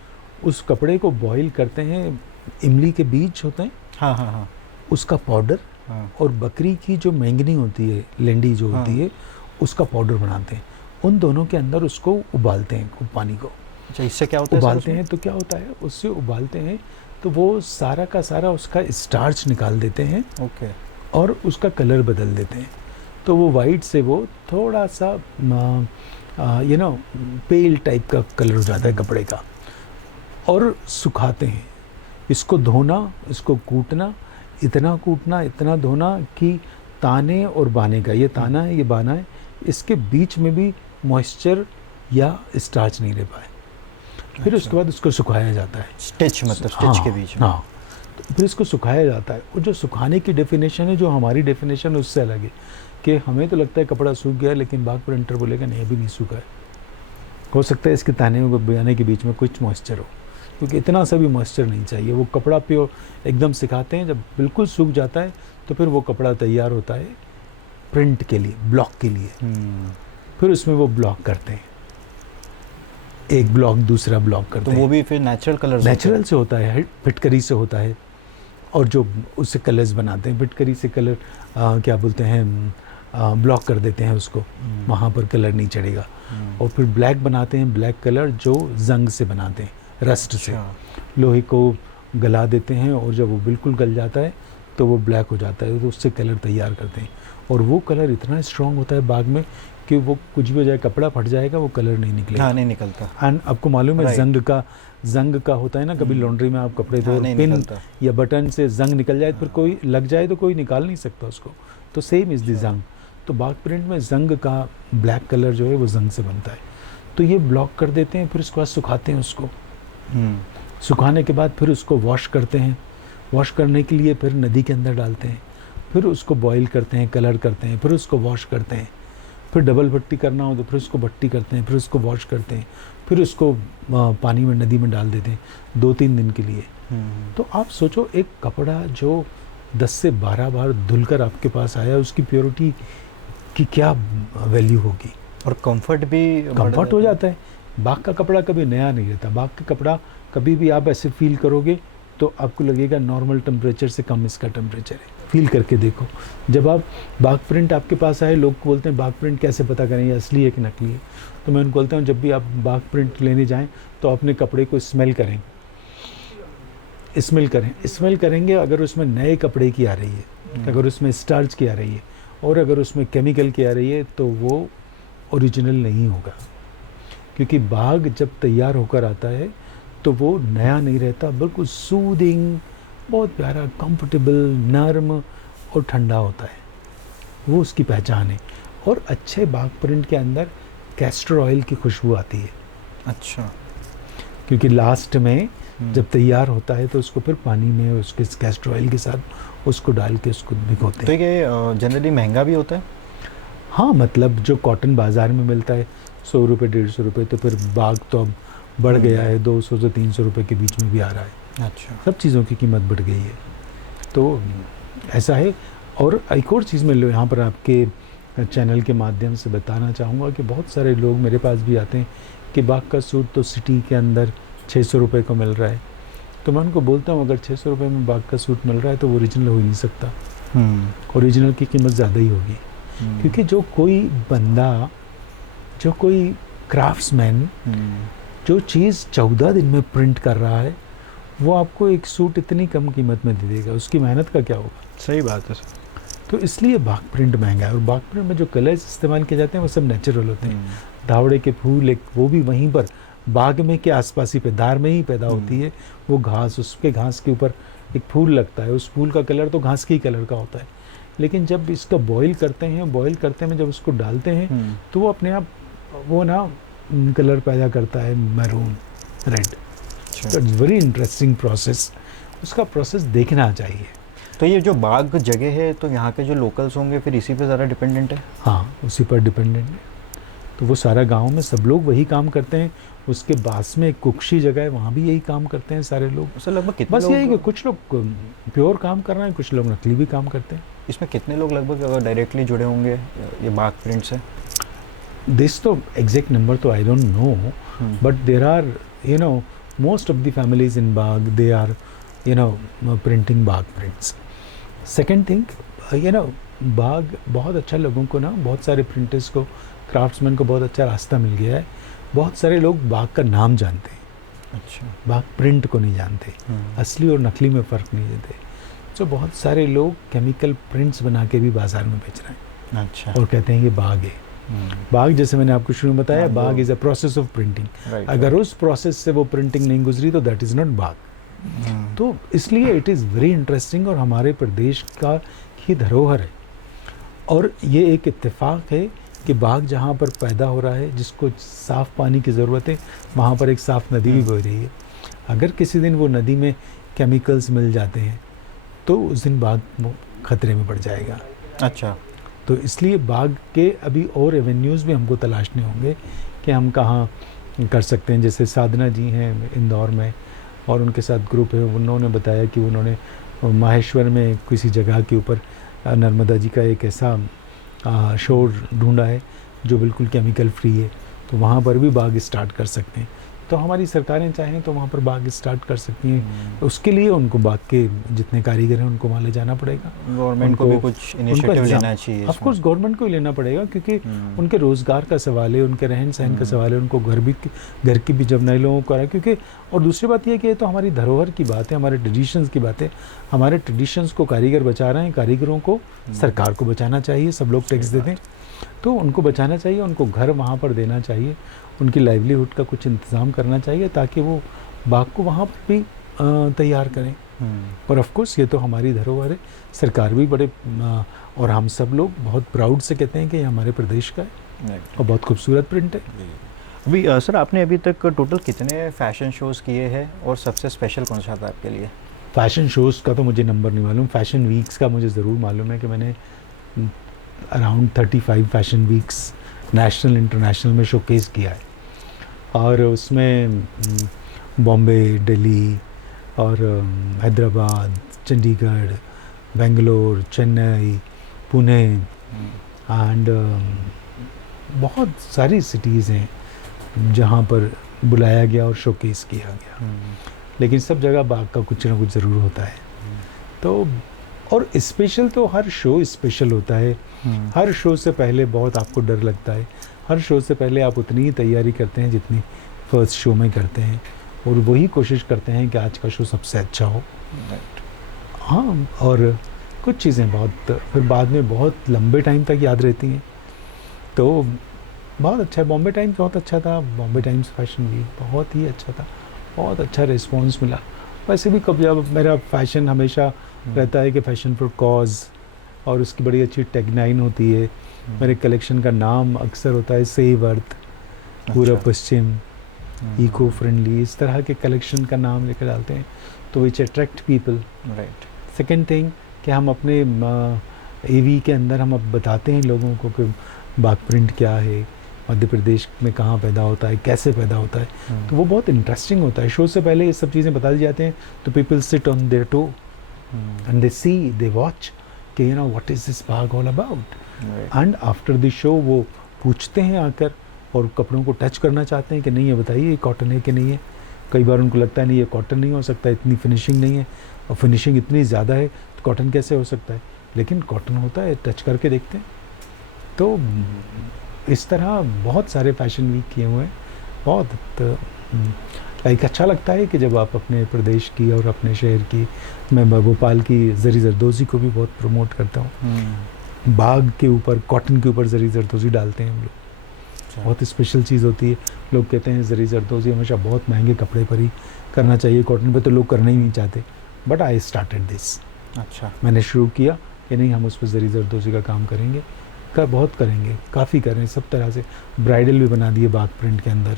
उस कपड़े को बॉईल करते हैं, इमली के बीज होते हैं, हाँ हाँ हाँ, उसका पाउडर, हाँ। और बकरी की जो मैंगनी होती है, लेंडी जो होती है, उसका पाउडर बनाते हैं। उन दोनों के अंदर उसको उबालते हैं खूब पानी को। अच्छा, इससे क्या होता है? उबालते हैं तो क्या होता है, उससे उबालते हैं तो वो सारा का सारा उसका स्टार्च निकाल देते हैं, ओके। और उसका कलर बदल देते हैं। तो वो वाइट से वो थोड़ा सा पेल टाइप का कलर हो जाता है कपड़े का, और सुखाते हैं। इसको धोना, इसको कूटना, इतना धोना कि ताने और बाने का, ये ताना है ये बाना है, इसके बीच में भी मॉइस्चर या स्टार्च नहीं रह पाए। फिर उसके बाद उसको सुखाया जाता है, स्टिच मतलब स्टिच के बीच में। हाँ, तो फिर इसको सुखाया जाता है। और जो सुखाने की डेफिनेशन है, जो हमारी डेफिनेशन है उससे अलग है, कि हमें तो लगता है कपड़ा सूख गया, लेकिन बाग प्रिंटर बोलेगा नहीं अभी नहीं सूखा है, हो सकता है इसके ताने और बाने के बीच में कुछ मॉइस्चर हो, क्योंकि इतना सा भी मॉइस्चर नहीं चाहिए। वो कपड़ा प्योर एकदम सिखाते हैं, जब बिल्कुल सूख जाता है तो फिर वो कपड़ा तैयार होता है प्रिंट के लिए, ब्लॉक के लिए। फिर उसमें वो ब्लॉक करते हैं, एक ब्लॉक दूसरा ब्लॉक करते हैं। तो वो भी फिर नेचुरल कलर नेचुरल से होता है, फिटकरी से होता है, और जो उससे कलर्स बनाते हैं, फिटकरी से कलर क्या बोलते हैं, ब्लॉक कर देते हैं उसको, वहाँ पर कलर नहीं चढ़ेगा। और फिर ब्लैक बनाते हैं, ब्लैक कलर जो जंग से बनाते हैं, रस्ट से लोहे को गला देते हैं, और जब वो बिल्कुल गल जाता है तो वो ब्लैक हो जाता है, तो उससे कलर तैयार करते हैं। और वो कलर इतना स्ट्रॉन्ग होता है बाग में कि वो कुछ भी हो जाए, कपड़ा फट जाएगा, वो कलर नहीं निकलेगा। हाँ, नहीं निकलता। एंड आपको मालूम है जंग का होता है ना, कभी लॉन्ड्री में आप कपड़े धो, पिन या बटन से जंग निकल जाए, फिर कोई लग जाए तो कोई निकाल नहीं सकता उसको, तो सेम इज़ द जंग। तो बाग प्रिंट में जंग का ब्लैक कलर जो है वो जंग से बनता है। तो ये ब्लॉक कर देते हैं, फिर उसके बाद सुखाते हैं उसको। सुखाने के बाद फिर उसको वॉश करते हैं, वॉश करने के लिए फिर नदी के अंदर डालते हैं, फिर उसको बॉईल करते हैं, कलर करते हैं, फिर उसको वॉश करते हैं, फिर डबल भट्टी करना हो तो फिर उसको भट्टी करते हैं, फिर उसको वॉश करते हैं, फिर उसको पानी में, नदी में डाल देते हैं 2-3 दिन के लिए। तो आप सोचो, एक कपड़ा जो 10 से 12 बार धुलकर आपके पास आया, उसकी प्योरिटी की क्या वैल्यू होगी। और कंफर्ट भी, कंफर्ट हो जाता है। बाग का कपड़ा कभी नया नहीं रहता। बाग का कपड़ा कभी भी आप ऐसे फील करोगे तो आपको लगेगा नॉर्मल टेम्परेचर से कम इसका टेम्परेचर है। फील करके देखो, जब आप बाग प्रिंट आपके पास आए, लोग बोलते हैं बाग प्रिंट कैसे पता करें ये असली है कि नकली है। तो मैं उनको बोलता हूँ, जब भी आप बाग प्रिंट लेने जाएं तो अपने कपड़े को स्मेल करें, स्मेल करेंगे। अगर उसमें नए कपड़े की आ रही है, अगर उसमें स्टार्च की आ रही है, और अगर उसमें केमिकल की आ रही है, तो वो ओरिजिनल नहीं होगा। क्योंकि बाग जब तैयार होकर आता है तो वो नया नहीं रहता, बिल्कुल सूदिंग, बहुत प्यारा, कंफर्टेबल, नर्म और ठंडा होता है। वो उसकी पहचान है। और अच्छे बाग प्रिंट के अंदर कैस्टर ऑयल की खुशबू आती है। अच्छा। क्योंकि लास्ट में जब तैयार होता है तो उसको फिर पानी में उसके कैस्टर ऑयल के साथ उसको डाल के उसको भिगोते हैं। तो ये जनरली महंगा भी होता है? हाँ, मतलब जो कॉटन बाज़ार में मिलता है 100 रुपये 150 रुपये, तो फिर बाग तो अब बढ़ गया है, 200 से 300 रुपये के बीच में भी आ रहा है। अच्छा। सब चीज़ों की कीमत बढ़ गई है, तो ऐसा है। और एक और चीज़ मैं यहाँ पर आपके चैनल के माध्यम से बताना चाहूँगा कि बहुत सारे लोग मेरे पास भी आते हैं कि बाग का सूट तो सिटी के अंदर 600 रुपये को मिल रहा है। तो मैं उनको बोलता हूँ, अगर 600 रुपये में बाग का सूट मिल रहा है तो वो ओरिजिनल हो ही नहीं सकता। ओरिजिनल की कीमत ज़्यादा ही होगी। क्योंकि जो कोई बंदा, जो कोई क्राफ्ट्समैन जो चीज़ 14 दिन में प्रिंट कर रहा है, वो आपको एक सूट इतनी कम कीमत में दे देगा, उसकी मेहनत का क्या होगा। सही बात है सर। तो इसलिए बाग प्रिंट महंगा है। और बाग प्रिंट में जो कलर्स इस्तेमाल किए जाते हैं वो सब नेचुरल होते हैं। धावड़े के फूल, एक वो भी वहीं पर बाग में के आसपास ही पे, धार में ही पैदा होती है। वो घास, उसके घास के ऊपर एक फूल लगता है, उस फूल का कलर तो घास के ही कलर का होता है। लेकिन जब इसका बॉईल करते हैं, जब उसको डालते हैं तो वो अपने आप वो ना कलर पैदा करता है, मैरून, रेड। तो इट्स वेरी इंटरेस्टिंग प्रोसेस। उसका प्रोसेस देखना चाहिए। तो ये जो बाग जगह है, तो यहाँ के जो लोकल्स होंगे फिर इसी पे ज़्यादा डिपेंडेंट है? हाँ, उसी पर डिपेंडेंट है। तो वो सारा गांव में सब लोग वही काम करते हैं। उसके पास में एक कुक्षी जगह है, वहाँ भी यही काम करते हैं सारे लोग। उससे लगभग कितने बस लोग? यही कि कुछ लोग प्योर काम कर रहे हैं, कुछ लोग नकली भी काम करते हैं। इसमें कितने लोग लगभग डायरेक्टली जुड़े होंगे ये बाग प्रिंट से? दिस तो एग्जैक्ट नंबर तो I don't know, but there are most of the families in Bagh, they are printing Bagh prints. Second thing, Bagh बहुत अच्छा लोगों को ना, बहुत सारे प्रिंटर्स को, क्राफ्ट्समैन को बहुत अच्छा रास्ता मिल गया है। बहुत सारे लोग बाग का नाम जानते हैं, अच्छा, बाग प्रिंट को नहीं जानते, असली और नकली में फ़र्क नहीं जानते। तो बहुत सारे लोग केमिकल प्रिंट्स बना के भी बाज़ार में बेच रहे हैं। अच्छा। और कहते हैं ये बाग है। बाग, जैसे मैंने आपको शुरू में बताया, Bagh is a process of printing. अगर उस प्रोसेस से वो प्रिंटिंग नहीं गुजरी तो दैट इज़ नॉट बाग। तो इसलिए इट इज़ वेरी इंटरेस्टिंग और हमारे प्रदेश का ही धरोहर है। और ये एक इत्तेफाक है कि बाग जहाँ पर पैदा हो रहा है, जिसको साफ़ पानी की ज़रूरत है, वहाँ पर एक साफ़ नदी भी बह रही है। अगर किसी दिन वो नदी में केमिकल्स मिल जाते हैं तो उस दिन बाग ख़तरे में पड़ जाएगा। अच्छा। तो इसलिए बाग के अभी और एवेन्यूज़ भी हमको तलाशने होंगे कि हम कहाँ कर सकते हैं। जैसे साधना जी हैं इंदौर में, और उनके साथ ग्रुप है, उन्होंने बताया कि उन्होंने माहेश्वर में किसी जगह के ऊपर नर्मदा जी का एक ऐसा शोर ढूंढा है जो बिल्कुल केमिकल फ्री है, तो वहाँ पर भी बाग स्टार्ट कर सकते हैं। तो हमारी सरकारें चाहें तो वहाँ पर बाग स्टार्ट कर सकती हैं। उसके लिए उनको बाग के जितने कारीगर हैं उनको वहाँ ले जाना पड़ेगा। गवर्नमेंट को भी कुछ इनिशिएटिव लेना चाहिए। ऑफ कोर्स गवर्नमेंट को ही लेना पड़ेगा, क्योंकि उनके रोज़गार का सवाल है, उनके रहन सहन का सवाल है, उनको घर की भी जब नए लोगों को करा, क्योंकि और दूसरी बात यह कि ये तो हमारी धरोहर की बात है, हमारे ट्रेडिशंस की बात है। हमारे ट्रेडिशंस को कारीगर बचा रहे हैं, कारीगरों को सरकार को बचाना चाहिए। सब लोग टैक्स देते हैं तो उनको बचाना चाहिए, उनको घर वहाँ पर देना चाहिए, उनकी लाइवलीहुड का कुछ इंतज़ाम करना चाहिए ताकि वो बाग को वहाँ पर भी तैयार करें। और ऑफ कोर्स ये तो हमारी धरोहर है, सरकार भी बड़े और हम सब लोग बहुत प्राउड से कहते हैं कि ये हमारे प्रदेश का है और बहुत खूबसूरत प्रिंट है। अभी सर, आपने अभी तक टोटल कितने फैशन शोज़ किए हैं और सबसे स्पेशल कौन सा था आपके लिए? फ़ैशन शोज़ का तो मुझे नंबर नहीं मालूम, फ़ैशन वीक्स का मुझे ज़रूर मालूम है कि मैंने around 35 fashion weeks national international में शोकेस किया है। और उसमें बॉम्बे, दिल्ली और हैदराबाद, चंडीगढ़, बेंगलोर, चेन्नई, पुणे एंड बहुत सारी सिटीज़ हैं जहाँ पर बुलाया गया और शोकेस किया गया। लेकिन सब जगह बाग का कुछ ना कुछ ज़रूर होता है। तो और स्पेशल तो हर शो स्पेशल होता है। हर शो से पहले बहुत आपको डर लगता है, हर शो से पहले आप उतनी ही तैयारी करते हैं जितनी फर्स्ट शो में करते हैं, और वही कोशिश करते हैं कि आज का शो सबसे अच्छा हो। हाँ, और कुछ चीज़ें बहुत फिर बाद में बहुत लंबे टाइम तक याद रहती हैं। तो बहुत अच्छा है, बॉम्बे टाइम्स बहुत अच्छा था, बॉम्बे टाइम्स फैशन वीक बहुत ही अच्छा था, बहुत अच्छा रिस्पॉन्स मिला। वैसे भी कभी अब मेरा फैशन हमेशा रहता है कि फैशन फॉर कॉज, और उसकी बड़ी अच्छी टैगलाइन होती है। मेरे कलेक्शन का नाम अक्सर होता है सेव अर्थ, पूरा पश्चिम, इको फ्रेंडली, इस तरह के कलेक्शन का नाम लेकर डालते हैं तो which attract people. Right. Second thing कि हम अपने एवी के अंदर हम अब बताते हैं लोगों को कि बाग प्रिंट क्या है, मध्य प्रदेश में कहाँ पैदा होता है, कैसे पैदा होता है। तो वो बहुत इंटरेस्टिंग होता है। शो से पहले ये सब चीज़ें बता दी जाती हैं तो people sit on their toe and they see, they watch कि you know what is this Bagh all about. And after the show वो पूछते हैं आकर और कपड़ों को टच करना चाहते हैं कि नहीं ये बताइए ये कॉटन है कि नहीं है। कई बार उनको लगता है नहीं ये कॉटन नहीं हो सकता, इतनी फिनिशिंग नहीं है, और फिनिशिंग इतनी ज़्यादा है तो कॉटन कैसे हो सकता है, लेकिन कॉटन होता है, टच करके देखते हैं। तो इस तरह बहुत सारे फैशन वीक किए हुए हैं। बहुत लाइक अच्छा लगता है कि जब आप अपने प्रदेश की और अपने शहर की, मैं भोपाल की ज़री जरदोज़ी को भी बहुत प्रमोट करता हूँ। बाग के ऊपर, कॉटन के ऊपर ज़री जरदोज़ी डालते हैं हम लोग, बहुत स्पेशल चीज़ होती है। लोग कहते हैं ज़री जरदोज़ी हमेशा बहुत महंगे कपड़े पर ही करना चाहिए, कॉटन पे तो लोग करना ही नहीं चाहते। But I started this. अच्छा, मैंने शुरू किया कि नहीं हम उस पर ज़री जरदोज़ी का काम करेंगे, बहुत करेंगे, काफ़ी करें, सब तरह से ब्राइडल भी बना दिए बाग प्रिंट के अंदर,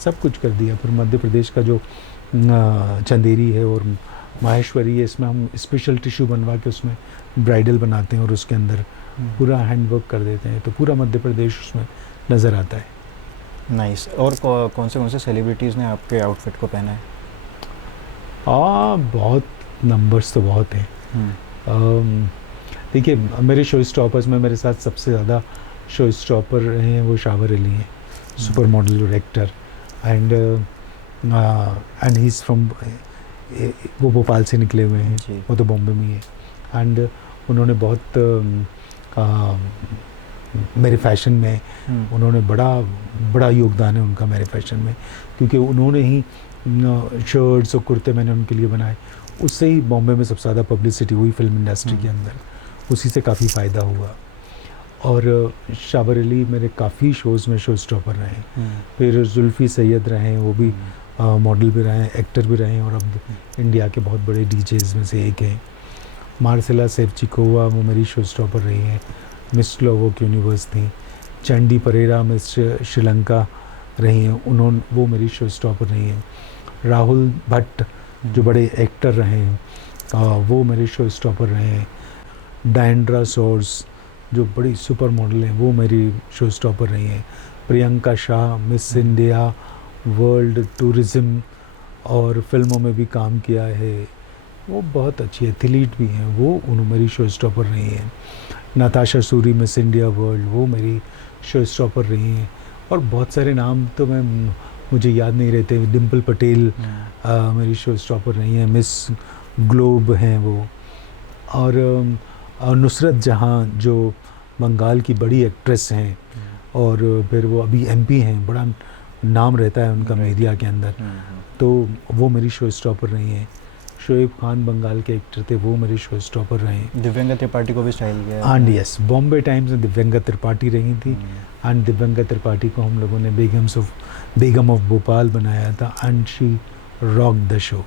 सब कुछ कर दिया। फिर मध्य प्रदेश का जो चंदेरी है और माहेश्वरी है, इसमें हम स्पेशल टिश्यू बनवा के उसमें ब्राइडल बनाते हैं और उसके अंदर पूरा हैंडवर्क कर देते हैं, तो पूरा मध्य प्रदेश उसमें नज़र आता है। नाइस। और कौन से सेलिब्रिटीज़ ने आपके आउटफिट को पहना है? बहुत नंबर्स तो बहुत हैं। देखिए, मेरे शो स्टॉपर्स में मेरे साथ सबसे ज़्यादा शो स्टॉपर रहे हैं वो शावर अली हैं, super model director, and he is from, वो भोपाल से निकले हुए हैं, वो तो बॉम्बे में ही है। एंड उन्होंने बहुत मेरे फैशन में उन्होंने बड़ा योगदान है उनका मेरे फैशन में, क्योंकि उन्होंने ही शर्ट्स और कुर्ते मैंने उनके लिए बनाए, उससे ही बॉम्बे में सबसे ज़्यादा पब्लिसिटी हुई फिल्म इंडस्ट्री के अंदर, उसी से काफ़ी फ़ायदा हुआ। और शावर अली मेरे काफ़ी शोज़ में शो स्टॉपर रहे हैं। फिर जुल्फ़ी सैयद रहे हैं, वो भी मॉडल भी रहे हैं, एक्टर भी रहे हैं, और अब इंडिया के बहुत बड़े डीजेज़ में से एक हैं। मार्सेला सेवचिकोवा, वो मेरी शो स्टॉपर रही हैं, मिस स्लोवाक यूनिवर्स थी। चंडी परेरा मिस श्रीलंका रही हैं, वो मेरी शो स्टॉपर रही हैं। राहुल भट्ट जो बड़े एक्टर रहे हैं, वो मेरे शो स्टॉपर रहे हैं। डायंड्रा सोर्स जो बड़ी सुपर मॉडल हैं, वो मेरी शो स्टॉपर रही हैं। Priyanka Shah miss India world tourism और फिल्मों में भी काम किया है, वो बहुत अच्छी एथलीट भी हैं, वो मेरी शो स्टॉपर रही हैं। Natasha Suri miss India world, वो मेरी शो स्टॉपर रही हैं। और बहुत सारे नाम तो मुझे याद नहीं रहते। डिम्पल पटेल मेरी शो स्टॉपर रही हैं, मिस ग्लोब हैं वो। और नुसरत जहाँ जो बंगाल की बड़ी एक्ट्रेस हैं, और फिर वो अभी एमपी हैं, बड़ा नाम रहता है उनका मीडिया के अंदर, तो वो मेरी शो स्टॉपर रही हैं। शोएब खान बंगाल के एक्टर थे, वो मेरे शो स्टॉपर रहे हैं। दिव्यंका त्रिपाठी को भी स्टाइल किया। एंड यस, बॉम्बे टाइम्स में दिव्यंका त्रिपाठी रही थी, एंड दिव्यंका त्रिपाठी को हम लोगों ने बेगम ऑफ भोपाल बनाया था, and she rock the show.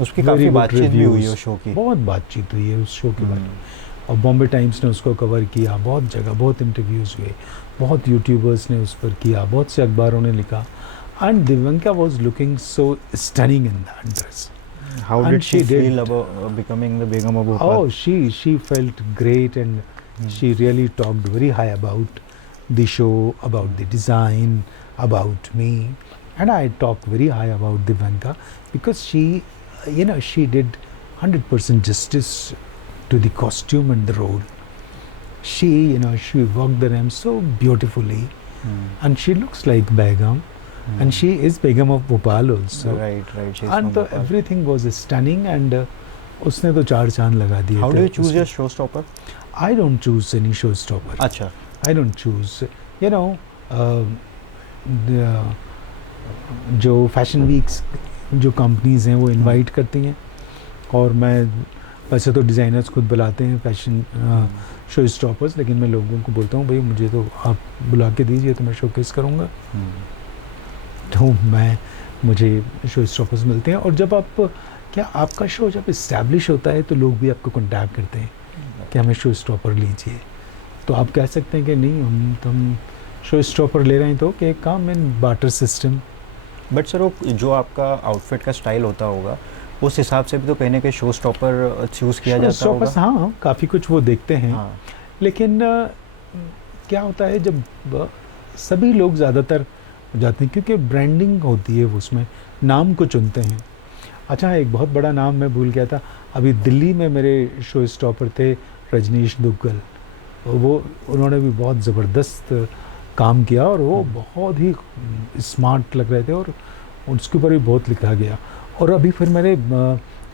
उसकी काफ़ी बातचीत भी हुई है शो की, बहुत बातचीत हुई है उस शो के बारे में, और बॉम्बे टाइम्स ने उसको कवर किया, बहुत जगह बहुत इंटरव्यूज़ हुए, बहुत यूट्यूबर्स ने उस पर किया, बहुत से अखबारों ने लिखा। And Divyanka was looking so stunning in that dress. How did she feel about becoming the Begum of Bhopal? Oh, she felt great, and she really talked very high about the show, about the design, about me, and I talked very high about Divanka because she did 100% justice to the costume and the role. She walked the ramp so beautifully, and she looks like Begum. And she is Begum of Bhopal also. Right. She's And so everything was stunning, and उसने तो चार चांद लगा दिए। How do you choose your showstopper? I don't choose any showstopper. अच्छा। I don't choose. जो fashion weeks जो companies हैं वो इनवाइट करती हैं, और मैं वैसे तो डिज़ाइनर्स खुद बुलाते हैं फैशन शो स्टॉपर्स, लेकिन मैं लोगों को बोलता हूँ भाई मुझे तो आप बुला के दीजिए तो मैं शोकेस करूँगा। तो मुझे शो स्टॉपर्स मिलते हैं, और जब आपका शो जब इस्टेब्लिश होता है तो लोग भी आपको कॉन्टैक्ट करते हैं कि हमें शो स्टॉपर लीजिए, तो आप कह सकते हैं कि नहीं हम शो स्टॉपर ले रहे हैं, तो कि काम इन बाटर सिस्टम। बट सर वो जो आपका आउटफिट का स्टाइल होता होगा उस हिसाब से भी तो कहीं ना कहीं शो स्टॉपर चूज़ किया जाता होगा। हाँ, काफ़ी कुछ वो देखते हैं। हाँ। लेकिन क्या होता है जब सभी लोग ज़्यादातर जाते हैं क्योंकि ब्रांडिंग होती है, उसमें नाम को चुनते हैं। अच्छा, एक बहुत बड़ा नाम मैं भूल गया था, अभी दिल्ली में मेरे शो स्टॉपर थे रजनीश दुग्गल, उन्होंने भी बहुत ज़बरदस्त काम किया, और वो बहुत ही स्मार्ट लग रहे थे, और उसके ऊपर भी बहुत लिखा गया। और अभी फिर मैंने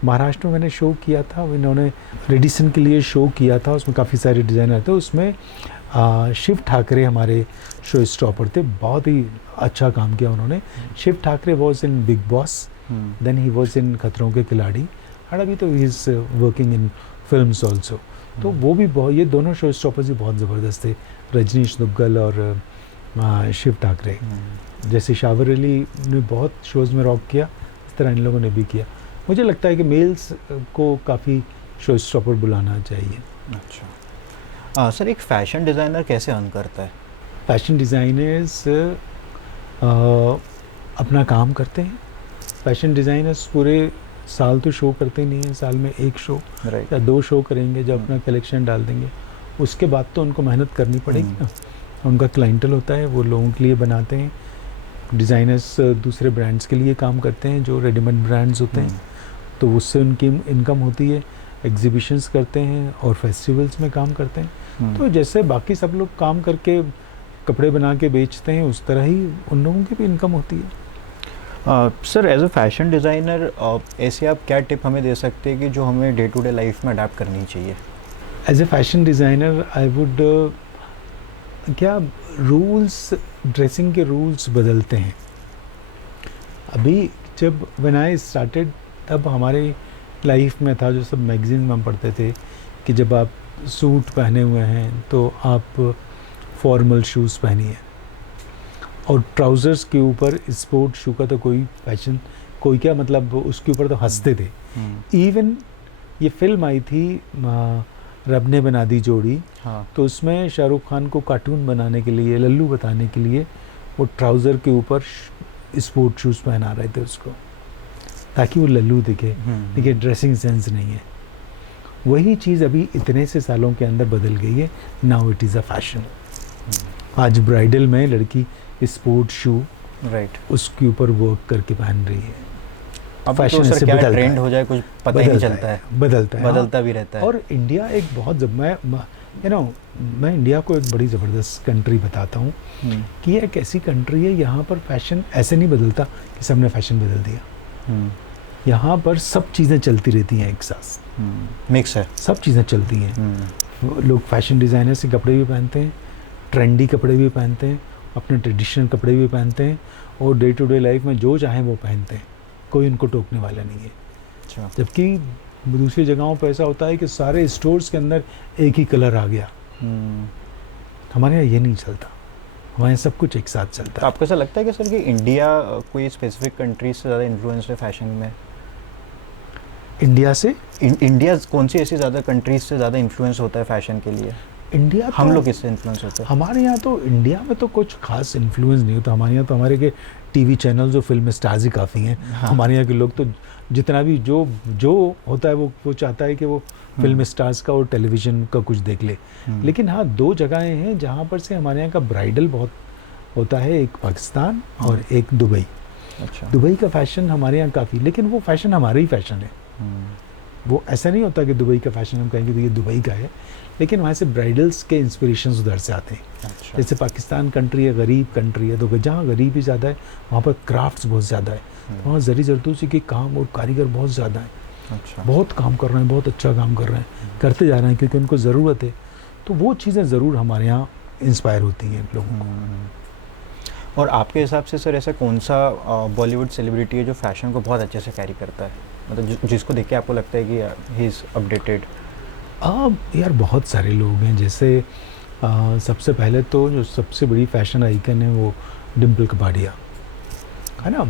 महाराष्ट्र में मैंने शो किया था, इन्होंने रेडिसन के लिए शो किया था, उसमें काफ़ी सारे डिज़ाइनर थे, उसमें शिव ठाकरे हमारे शो स्टॉपर थे, बहुत ही अच्छा काम किया उन्होंने। Shiv Thackeray was in Bigg Boss, then he was in Khatron Ke Khiladi, and अभी तो he is working in films also. तो वो भी बहुत, ये दोनों शो स्टॉपर्स भी बहुत ज़बरदस्त थे, रजनीश दुग्गल और शिव ठाकरे। जैसे शावर अली ने बहुत शोज़ में रॉक किया, इस तरह इन लोगों ने भी किया। मुझे लगता है कि मेल्स को काफ़ी शो स्टॉपर बुलाना चाहिए। अच्छा सर, एक फ़ैशन डिज़ाइनर कैसे अर्न करता है? फैशन डिज़ाइनर्स अपना काम करते हैं। फैशन डिज़ाइनर्स पूरे साल तो शो करते नहीं हैं, साल में एक शो राइट। या 2 शो करेंगे जब अपना कलेक्शन डाल देंगे। उसके बाद तो उनको मेहनत करनी पड़ेगी ना, उनका क्लाइंटल होता है, वो लोगों के लिए बनाते हैं। डिज़ाइनर्स दूसरे ब्रांड्स के लिए काम करते हैं जो रेडीमेड ब्रांड्स होते हैं, तो उससे उनकी इनकम होती है। एग्जीबिशंस करते हैं और फेस्टिवल्स में काम करते हैं। तो जैसे बाकी सब लोग काम करके कपड़े बना के बेचते हैं, उस तरह ही उन लोगों की भी इनकम होती है। Sir as a fashion designer ऐसे आप क्या टिप हमें दे सकते हैं कि जो हमें डे टू डे लाइफ में अडाप्ट करनी चाहिए? As a fashion designer I would क्या रूल्स, ड्रेसिंग के रूल्स बदलते हैं। अभी जब व्हेन आई स्टार्टेड तब हमारे लाइफ में था, जो सब मैगजीन में हम पढ़ते थे कि जब आप सूट पहने हुए हैं तो आप फॉर्मल शूज़ पहनिए, और ट्राउज़र्स के ऊपर स्पोर्ट शू का तो कोई फैशन, कोई क्या मतलब उसके ऊपर तो हंसते थे। इवन ये फिल्म आई थी रब ने बना दी जोड़ी, हाँ। तो उसमें शाहरुख खान को कार्टून बनाने के लिए, लल्लू बताने के लिए वो ट्राउज़र के ऊपर स्पोर्ट शूज़ पहना रहे थे उसको, ताकि वो लल्लू दिखे। देखिए ड्रेसिंग सेंस नहीं है। वही चीज़ अभी इतने से सालों के अंदर बदल गई है। Now it is a fashion. आज ब्राइडल में लड़की स्पोर्ट शू राइट उसके ऊपर वर्क करके पहन रही है। अब फैशन तो सर ऐसे क्या बदलता ट्रेंड है, हो जाए कुछ पता ही नहीं चलता है, बदलता है, बदलता हाँ। भी रहता है। और इंडिया एक बहुत मैं इंडिया को एक बड़ी ज़बरदस्त कंट्री बताता हूँ कि ये एक ऐसी कंट्री है, यहाँ पर फैशन ऐसे नहीं बदलता कि सबने फैशन बदल दिया। यहाँ पर सब चीज़ें चलती रहती हैं एक साथ, मिक्स है, सब चीज़ें चलती हैं। लोग फैशन डिज़ाइनर से कपड़े भी पहनते हैं, ट्रेंडी कपड़े भी पहनते हैं, अपने ट्रेडिशनल कपड़े भी पहनते हैं, और डे टू डे लाइफ में जो चाहें वो पहनते हैं, कोई उनको टोकने वाला नहीं है। अच्छा। जबकि दूसरी जगहों पर ऐसा होता है कि सारे स्टोर्स के अंदर एक ही कलर आ गया। हमारे यहाँ ये नहीं चलता, हमारे यहाँ सब कुछ एक साथ चलता तो है। आपको ऐसा लगता है कि सर कि इंडिया कोई स्पेसिफिक कंट्रीज से ज़्यादा इन्फ्लुएंस है फैशन में? इंडिया से इंडिया कौन सी ऐसी ज़्यादा कंट्रीज से ज़्यादा इन्फ्लुएंस होता है फैशन के लिए? इंडिया हम तो, लोग किससे इन्फ्लुएंस होते हैं? हमारे यहाँ तो इंडिया में तो कुछ खास इन्फ्लुएंस नहीं होता। हमारे यहाँ तो हमारे के टीवी चैनल्स और फिल्म स्टार्स ही काफ़ी हैं। हाँ। हमारे यहाँ के लोग तो जितना भी जो होता है वो चाहता है कि वो फिल्म स्टार्स का और टेलीविज़न का कुछ देख ले। लेकिन हाँ, 2 जगहें हैं जहाँ पर से हमारे यहाँ का ब्राइडल बहुत होता है, एक पाकिस्तान और एक दुबई। अच्छा। दुबई का फैशन हमारे यहाँ काफ़ी, लेकिन वो फैशन हमारा ही फैशन है। वो ऐसा नहीं होता कि दुबई का फैशन हम कहेंगे तो ये दुबई का है, लेकिन वहाँ से ब्राइडल्स के इंस्पिरेशंस उधर से आते हैं। अच्छा। जैसे पाकिस्तान कंट्री है, गरीब कंट्री है, तो जहाँ गरीबी ज़्यादा है वहाँ पर क्राफ्ट्स बहुत ज़्यादा है, वहाँ जरी जरदोसी के काम और कारीगर बहुत ज़्यादा है। अच्छा। बहुत काम कर रहे हैं, बहुत अच्छा काम कर रहे हैं, करते जा रहे हैं क्योंकि उनको ज़रूरत है। तो वो चीज़ें ज़रूर हमारे यहाँ इंस्पायर होती हैं लोगों को। और आपके हिसाब से सर ऐसा कौन सा बॉलीवुड सेलिब्रिटी है जो फैशन को बहुत अच्छे से कैरी करता है, मतलब जिसको देख के आपको लगता है कि ही इज़ अपडेटेड? यार बहुत सारे लोग हैं। जैसे सबसे पहले तो जो सबसे बड़ी फैशन आइकन है वो डिम्पल कपाड़िया है ना।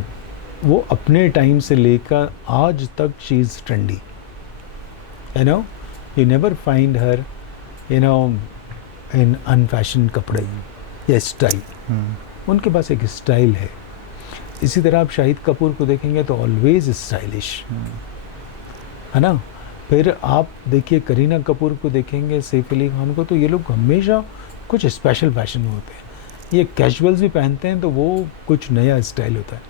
वो अपने टाइम से लेकर आज तक she is trendy, you know, you never find her you know in unfashion कपड़े या स्टाइल। उनके पास एक स्टाइल है। इसी तरह आप शाहिद कपूर को देखेंगे तो ऑलवेज स्टाइलिश, है ना। फिर आप देखिए करीना कपूर को देखेंगे, सैफ अली खान को, तो ये लोग हमेशा कुछ स्पेशल फैशन में होते हैं। ये कैजुअल्स भी पहनते हैं तो वो कुछ नया स्टाइल होता है।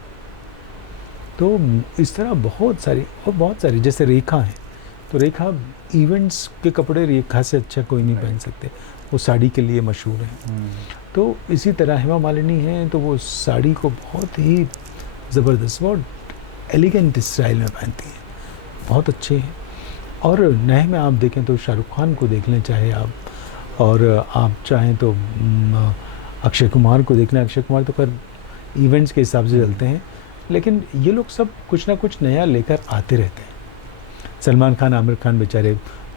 तो इस तरह बहुत सारी जैसे रेखा है, तो रेखा इवेंट्स के कपड़े रेखा से अच्छा कोई नहीं पहन सकते, वो साड़ी के लिए मशहूर है। तो इसी तरह हेमा मालिनी है, तो वो साड़ी को बहुत ही ज़बरदस्त, बहुत एलिगेंट स्टाइल में पहनती हैं, बहुत अच्छे हैं। और नए में आप देखें तो शाहरुख खान को देख लें चाहे आप, और आप चाहें तो अक्षय कुमार को देख लें। अक्षय कुमार तो खैर इवेंट्स के हिसाब से चलते हैं, लेकिन ये लोग सब कुछ ना कुछ नया लेकर आते रहते हैं। सलमान खान, आमिर खान बेचारे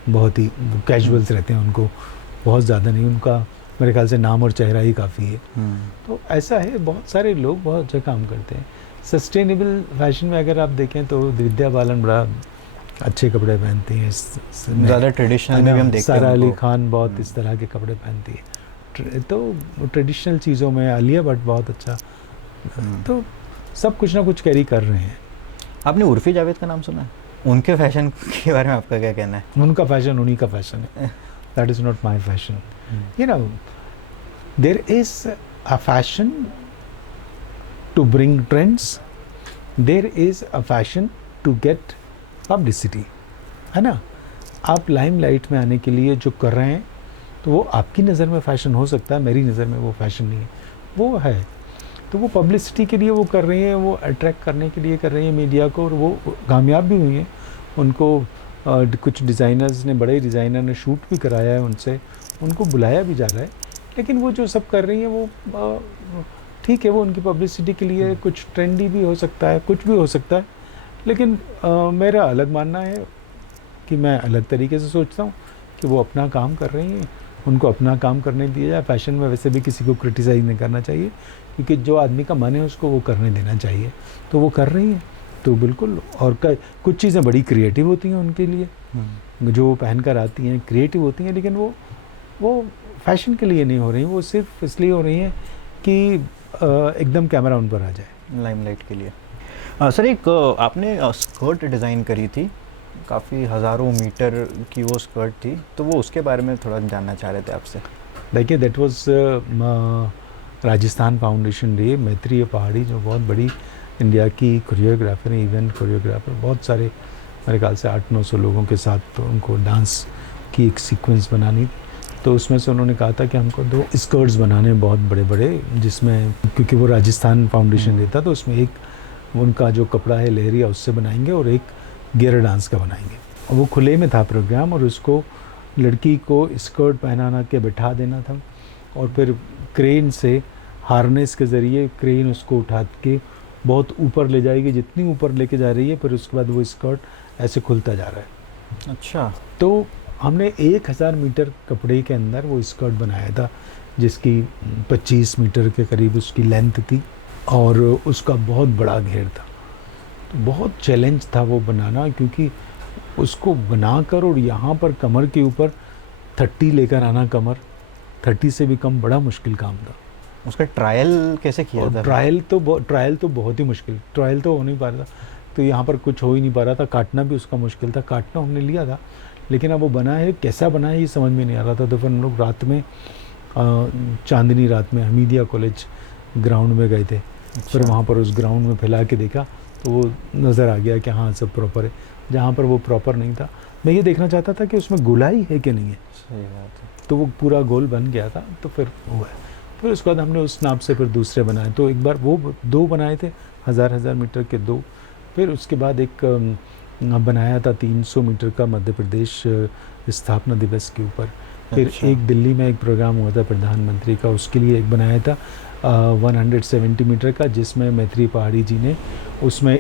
बहुत ही कैजुअल्स रहते हैं, उनको बहुत ज़्यादा नहीं, उनका मेरे ख्याल से नाम और चेहरा ही काफ़ी है। तो ऐसा है, बहुत सारे लोग बहुत अच्छा काम करते हैं। सस्टेनेबल फैशन में अगर आप देखें तो विद्या बालन बड़ा अच्छे कपड़े पहनती हैं। ज़्यादा ट्रेडिशनल में भी हम देखते हैं। सारा अली खान बहुत इस तरह के कपड़े पहनती है। तो ट्रेडिशनल चीज़ों में आलिया भट्ट बहुत अच्छा, तो सब कुछ ना कुछ कैरी कर रहे हैं। आपने उर्फी जावेद का नाम सुना है? उनके फैशन के बारे में आपका क्या कहना है? उनका फैशन उन्हीं का फैशन है, that is not my fashion. You know, there is a fashion to bring trends, there is a fashion to get publicity, है ना. आप लाइमलाइट में आने के लिए जो कर रहे हैं, तो वो आपकी नज़र में फ़ैशन हो सकता है, मेरी नज़र में वो फ़ैशन नहीं है, वो है. तो वो पब्लिसिटी के लिए वो कर रही हैं, वो अट्रैक्ट करने के लिए कर रही हैं मीडिया को, और वो कामयाब भी हुई हैं. उनको कुछ डिज़ाइनर्स ने, बड़े डिज़ाइनर ने शूट भी कराया है उनसे, उनको बुलाया भी जा रहा है. लेकिन वो जो सब कर रही हैं वो ठीक है, वो उनकी पब्लिसिटी के लिए, कुछ ट्रेंडी भी हो सकता है, कुछ भी हो सकता है. लेकिन मेरा अलग मानना है कि मैं अलग तरीके से सोचता हूँ कि वो अपना काम कर रही हैं, उनको अपना काम करने दिया जाए. फैशन में वैसे भी किसी को क्रिटिसाइज़ नहीं करना चाहिए, क्योंकि जो आदमी का मन है उसको वो करने देना चाहिए. तो वो कर रही हैं तो बिल्कुल. और कुछ चीज़ें बड़ी क्रिएटिव होती हैं उनके लिए, जो वो पहन कर आती हैं, क्रिएटिव होती हैं, लेकिन वो फैशन के लिए नहीं हो रही, वो सिर्फ इसलिए हो रही हैं कि एकदम कैमरा उन पर आ जाए, लाइमलाइट के लिए. सर, एक आपने स्कर्ट डिज़ाइन करी थी, काफ़ी हज़ारों मीटर की वो स्कर्ट थी, तो वो उसके बारे में थोड़ा जानना चाह रहे थे आपसे. देखिए, that was Rajasthan foundation day. मैत्री पहाड़ी जो बहुत बड़ी इंडिया की कोरियोग्राफर है, इवेंट कोरियोग्राफर, बहुत सारे मेरे ख्याल से 800-900 लोगों के साथ तो उनको डांस की एक सीक्वेंस बनानी. तो उसमें से उन्होंने कहा था कि हमको 2 स्कर्ट्स बनाने हैं बहुत बड़े बड़े, जिसमें, क्योंकि वो राजस्थान फाउंडेशन देता, तो उसमें एक उनका जो कपड़ा है लहरिया उससे बनाएंगे और एक गियर डांस का बनाएंगे. और वो खुले में था प्रोग्राम, और उसको लड़की को स्कर्ट पहनाना के बिठा देना था, और फिर क्रेन से, हार्नेस के ज़रिए क्रेन उसको उठा के बहुत ऊपर ले जाएगी, जितनी ऊपर लेके जा रही है, फिर उसके बाद वो स्कर्ट ऐसे खुलता जा रहा है. अच्छा. तो हमने 1000 मीटर कपड़े के अंदर वो स्कर्ट बनाया था, जिसकी 25 मीटर के करीब उसकी लेंथ थी, और उसका बहुत बड़ा घेर था. तो बहुत चैलेंज था वो बनाना, क्योंकि उसको बनाकर और यहाँ पर कमर के ऊपर 30 लेकर आना, कमर 30 से भी कम, बड़ा मुश्किल काम था. उसका ट्रायल कैसे किया था? ट्रायल तो बहुत ही मुश्किल, ट्रायल तो हो नहीं पा रहा था. तो यहाँ पर कुछ हो ही नहीं पा रहा था, काटना भी उसका मुश्किल था. काटना हमने लिया था, लेकिन अब वो बना है, कैसा बना है ये समझ में नहीं आ रहा था. तो फिर हम लोग रात में, चांदनी रात में हमीदिया कॉलेज ग्राउंड में गए थे. अच्छा. फिर वहाँ पर उस ग्राउंड में फैला के देखा, तो वो नज़र आ गया कि हाँ सब प्रॉपर है. जहाँ पर वो प्रॉपर नहीं था, मैं ये देखना चाहता था कि उसमें गोलाई है कि नहीं है. सही बात है. तो वो पूरा गोल बन गया था. तो फिर हुआ है. फिर उसके बाद हमने उस नाप से फिर दूसरे बनाए. तो एक बार वो 2 बनाए थे, 1000 मीटर के 2. फिर उसके बाद एक बनाया था 300 मीटर का मध्य प्रदेश स्थापना दिवस के ऊपर. फिर अच्छा. एक दिल्ली में एक प्रोग्राम हुआ था प्रधानमंत्री का, उसके लिए एक बनाया था 170 मीटर का, जिसमें मैत्री पहाड़ी जी ने उसमें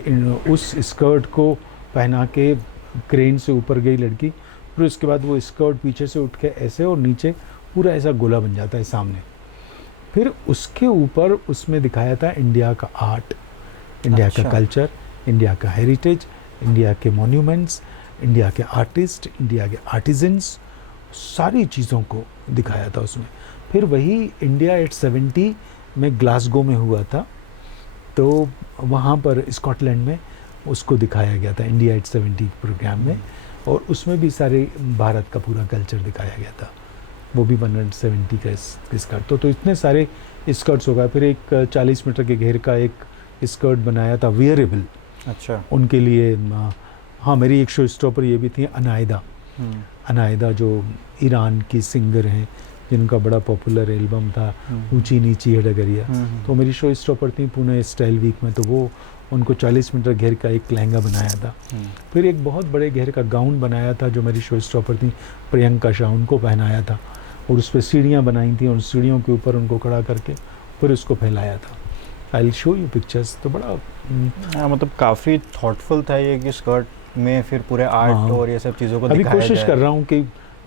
उस स्कर्ट को पहना के क्रेन से ऊपर गई लड़की. फिर उसके बाद वो स्कर्ट पीछे से उठ के ऐसे, और नीचे पूरा ऐसा गोला बन जाता है सामने. फिर उसके ऊपर उसमें दिखाया था इंडिया का आर्ट, इंडिया अच्छा. का कल्चर, इंडिया का हेरिटेज, इंडिया के मॉन्यूमेंट्स, इंडिया के आर्टिस्ट, इंडिया के आर्टिजन्स, सारी चीज़ों को दिखाया था उसमें. फिर वही इंडिया 870 में ग्लासगो में हुआ था, तो वहाँ पर स्कॉटलैंड में उसको दिखाया गया था इंडिया 870 प्रोग्राम में. और उसमें भी सारे भारत का पूरा कल्चर दिखाया गया था. वो भी 170 का स्कर्ट. तो इतने सारे स्कर्ट्स हो गए. फिर एक 40 मीटर के घेर का एक स्कर्ट बनाया था वियरेबल. अच्छा. उनके लिए. हाँ, मेरी एक शो स्टॉपर ये भी थी अनायदा. अनायदा जो ईरान की सिंगर हैं, जिनका बड़ा पॉपुलर एल्बम था ऊंची नीची है डगरिया. तो मेरी शो स्टॉपर थी पुणे स्टाइल वीक में. तो वो उनको 40 मीटर घेर का एक लहंगा बनाया था. फिर एक बहुत बड़े घेर का गाउन बनाया था, जो मेरी शो स्टॉपर थी प्रियंका शाह, उनको पहनाया था. और उस पर सीढ़ियाँ बनाई थी, और सीढ़ियों के ऊपर उनको खड़ा करके फिर उसको फैलाया था. I will show you pictures. तो बड़ा मतलब काफ़ी थॉटफुल था ये, कि स्कर्ट में फिर पूरे आर्ट और ये सब चीज़ों को अभी दिखाया कोशिश जाए. कर रहा हूँ कि